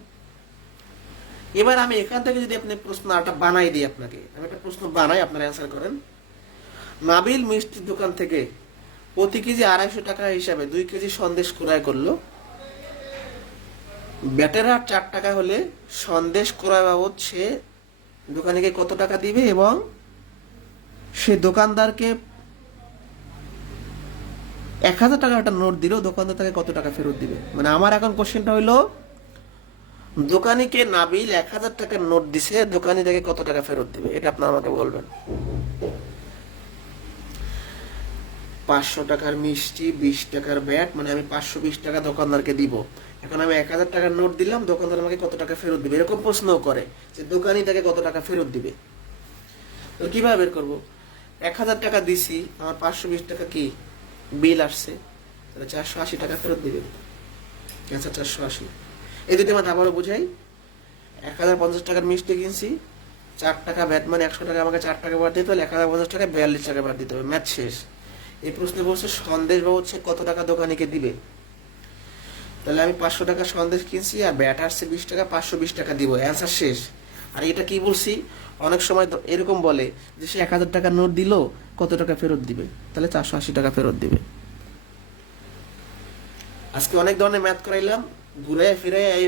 এবার আমি এখান থেকে যদি আপনি প্রশ্ন একটা বানাই দিই আপনাকে, আমি একটা প্রশ্ন বানাই, আপনারা অ্যান্সার করেন। নাবিল মিষ্টির দোকান থেকে প্রতি কেজি 250 টাকা হিসাবে 2 কেজি সন্দেশ ক্রয় করলো, ব্যাটের হার 4 টাকা হলে সন্দেশ ক্রয় বাবদ সে দোকানিকে কত টাকা দিবে এবং সে দোকানদারকে 1000 টাকা একটা নোট দিল, দোকানদার তাকে কত টাকা ফেরত দিবে? মানে আমার এখন কোশ্চেনটা হইলো, দোকানিকে নাবিল 1000 টাকার নোট দিছে, দোকানি তাকে কত টাকা ফেরত দিবে, এটা আপনার আমাকে বলবেন। 500 টাকার মিষ্টি, 20 টাকার ব্যাট, মানে আমি 520 টাকা দোকানদারকে দিব। এখন আমি 1000 টাকার নোট দিলাম, দোকানদার আমাকে কত টাকা ফেরত দিবে, এরকম প্রশ্ন করে যে দোকানি তাকে কত টাকা ফেরত দিবে। তো কিভাবে বের করবো? 1000 টাকা দিছি, আমার 520 টাকা কি বিল আসছে, তাহলে 480 টাকা ফেরত দিবে। আচ্ছা 480, এই দুটি মাথা আবারও বুঝাই। 1050 টাকার মিষ্টি কিনছি, 4 টাকা ব্যাট, মানে 100 টাকা আমাকে 4 টাকা বাদ দিতে হলে 1050 টাকা 42 টাকা বাদ দিতে হবে, ম্যাথ শেষ। এই প্রশ্নে বলছে সন্দেশ বাবদ সে কত টাকা দোকানিকে দিবে, তাহলে আমি 500 টাকা সন্দেশ কিনছি আর ব্যাট আসছে 20 টাকা, 520 টাকা দিব, অ্যান্সার শেষ। আর এটা কি বলছি, অনেক সময় এরকম বলে যে সে 1000 টাকা নোট দিল, কত টাকা ফেরত দিবে, তাহলে 480 টাকা ফেরত দিবে। আজকে অনেক ধরনের ম্যাথ করাইলাম, ঘুরে ফিরে এই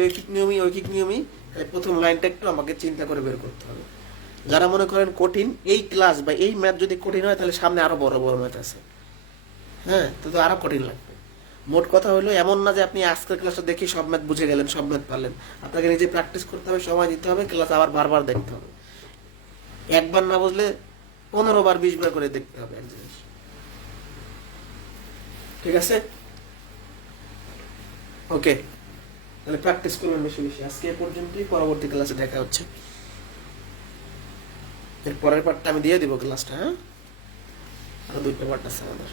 ঐকিক নিয়মই, তাই প্রথম লাইনটা একটু আমাকে চিন্তা করে বের করতে হবে। যারা মনে করেন কঠিন, এই ক্লাস বা এই ম্যাথ যদি কঠিন হয় তাহলে সামনে আরো বড় বড় ম্যাথ আছে, হ্যাঁ, তো আরো কঠিন লাগবে। মোট কথা হলো এমন না যে আপনি আজকের ক্লাসটা দেখে সব ম্যাথ বুঝে গেলেন, সব ম্যাথ পারলেন। আপনাকে নিজে প্র্যাকটিস করতে হবে, সময় দিতে হবে, ক্লাস আবার বারবার দেখতে হবে। একবার না বুঝলে 15 বার 20 বার করে দেখতে হবে এক জিনিস, ঠিক আছে? ওকে, তাহলে প্র্যাকটিস করবেন বেশি বেশি। আজকে এ পর্যন্তই, পরবর্তী ক্লাসে দেখা হচ্ছে। এর পরের পার্টটা আমি দিয়ে দিব ক্লাসটা, হ্যাঁ, আরো 2টা পার্ট আছে আমাদের।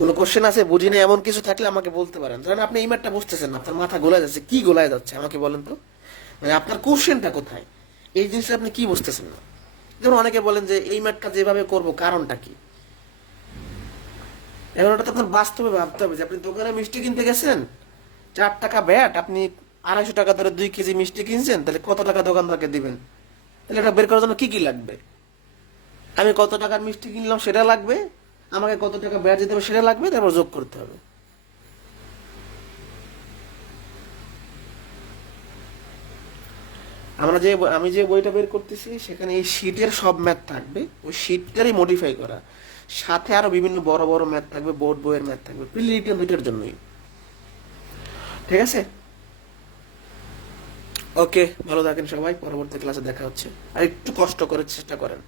কোনো কোশ্চেন আছে বুঝি না এমন কিছু থাকলে আমাকে বলতে পারেন। ধরেন আপনি এই ম্যাথটা বুঝতেছেন না, আপনার মাথা গোলায় যাচ্ছে, কি গোলায় যাচ্ছে আমাকে বলেন তো, মানে আপনার কোশ্চেনটা কোথায়, এই জিনিসটা আপনি কি বুঝতেছেন না। যেমন অনেকে বলেন যে এই ম্যাথটা যেভাবে করব কারণটা কি, এখন ওটা তো আপনার বাস্তবে ভাবতে হবে যে আপনি দোকানে মিষ্টি কিনতে গেছেন, 4 টাকা ব্যাট, আপনি 250 টাকা ধরে 2 কেজি মিষ্টি কিনছেন, তাহলে কত টাকা দোকানদারকে দিবেন, তাহলে এটা বের করার জন্য কি কি লাগবে? আমি কত টাকার মিষ্টি কিনলাম সেটা লাগবে, আমাকে কত টাকা ব্যাট দিতে হবে সেটা লাগবে, তারপর যোগ করতে হবে। আমি যে বইটা বের করতেছি সেখানে এই শীটের সব ম্যাথ থাকবে, ওই শীটটারই মডিফাই করা, সাথে আরো বিভিন্ন বড় বড় ম্যাথ থাকবে, বোর্ড বইয়ের ম্যাথ থাকবে, প্রিলি রিটেন দুইটার জন্যই, ঠিক আছে? ওকে, ভালো থাকেন সবাই, পরবর্তী ক্লাসে দেখা হচ্ছে। আর একটু কষ্ট করে চেষ্টা করেন।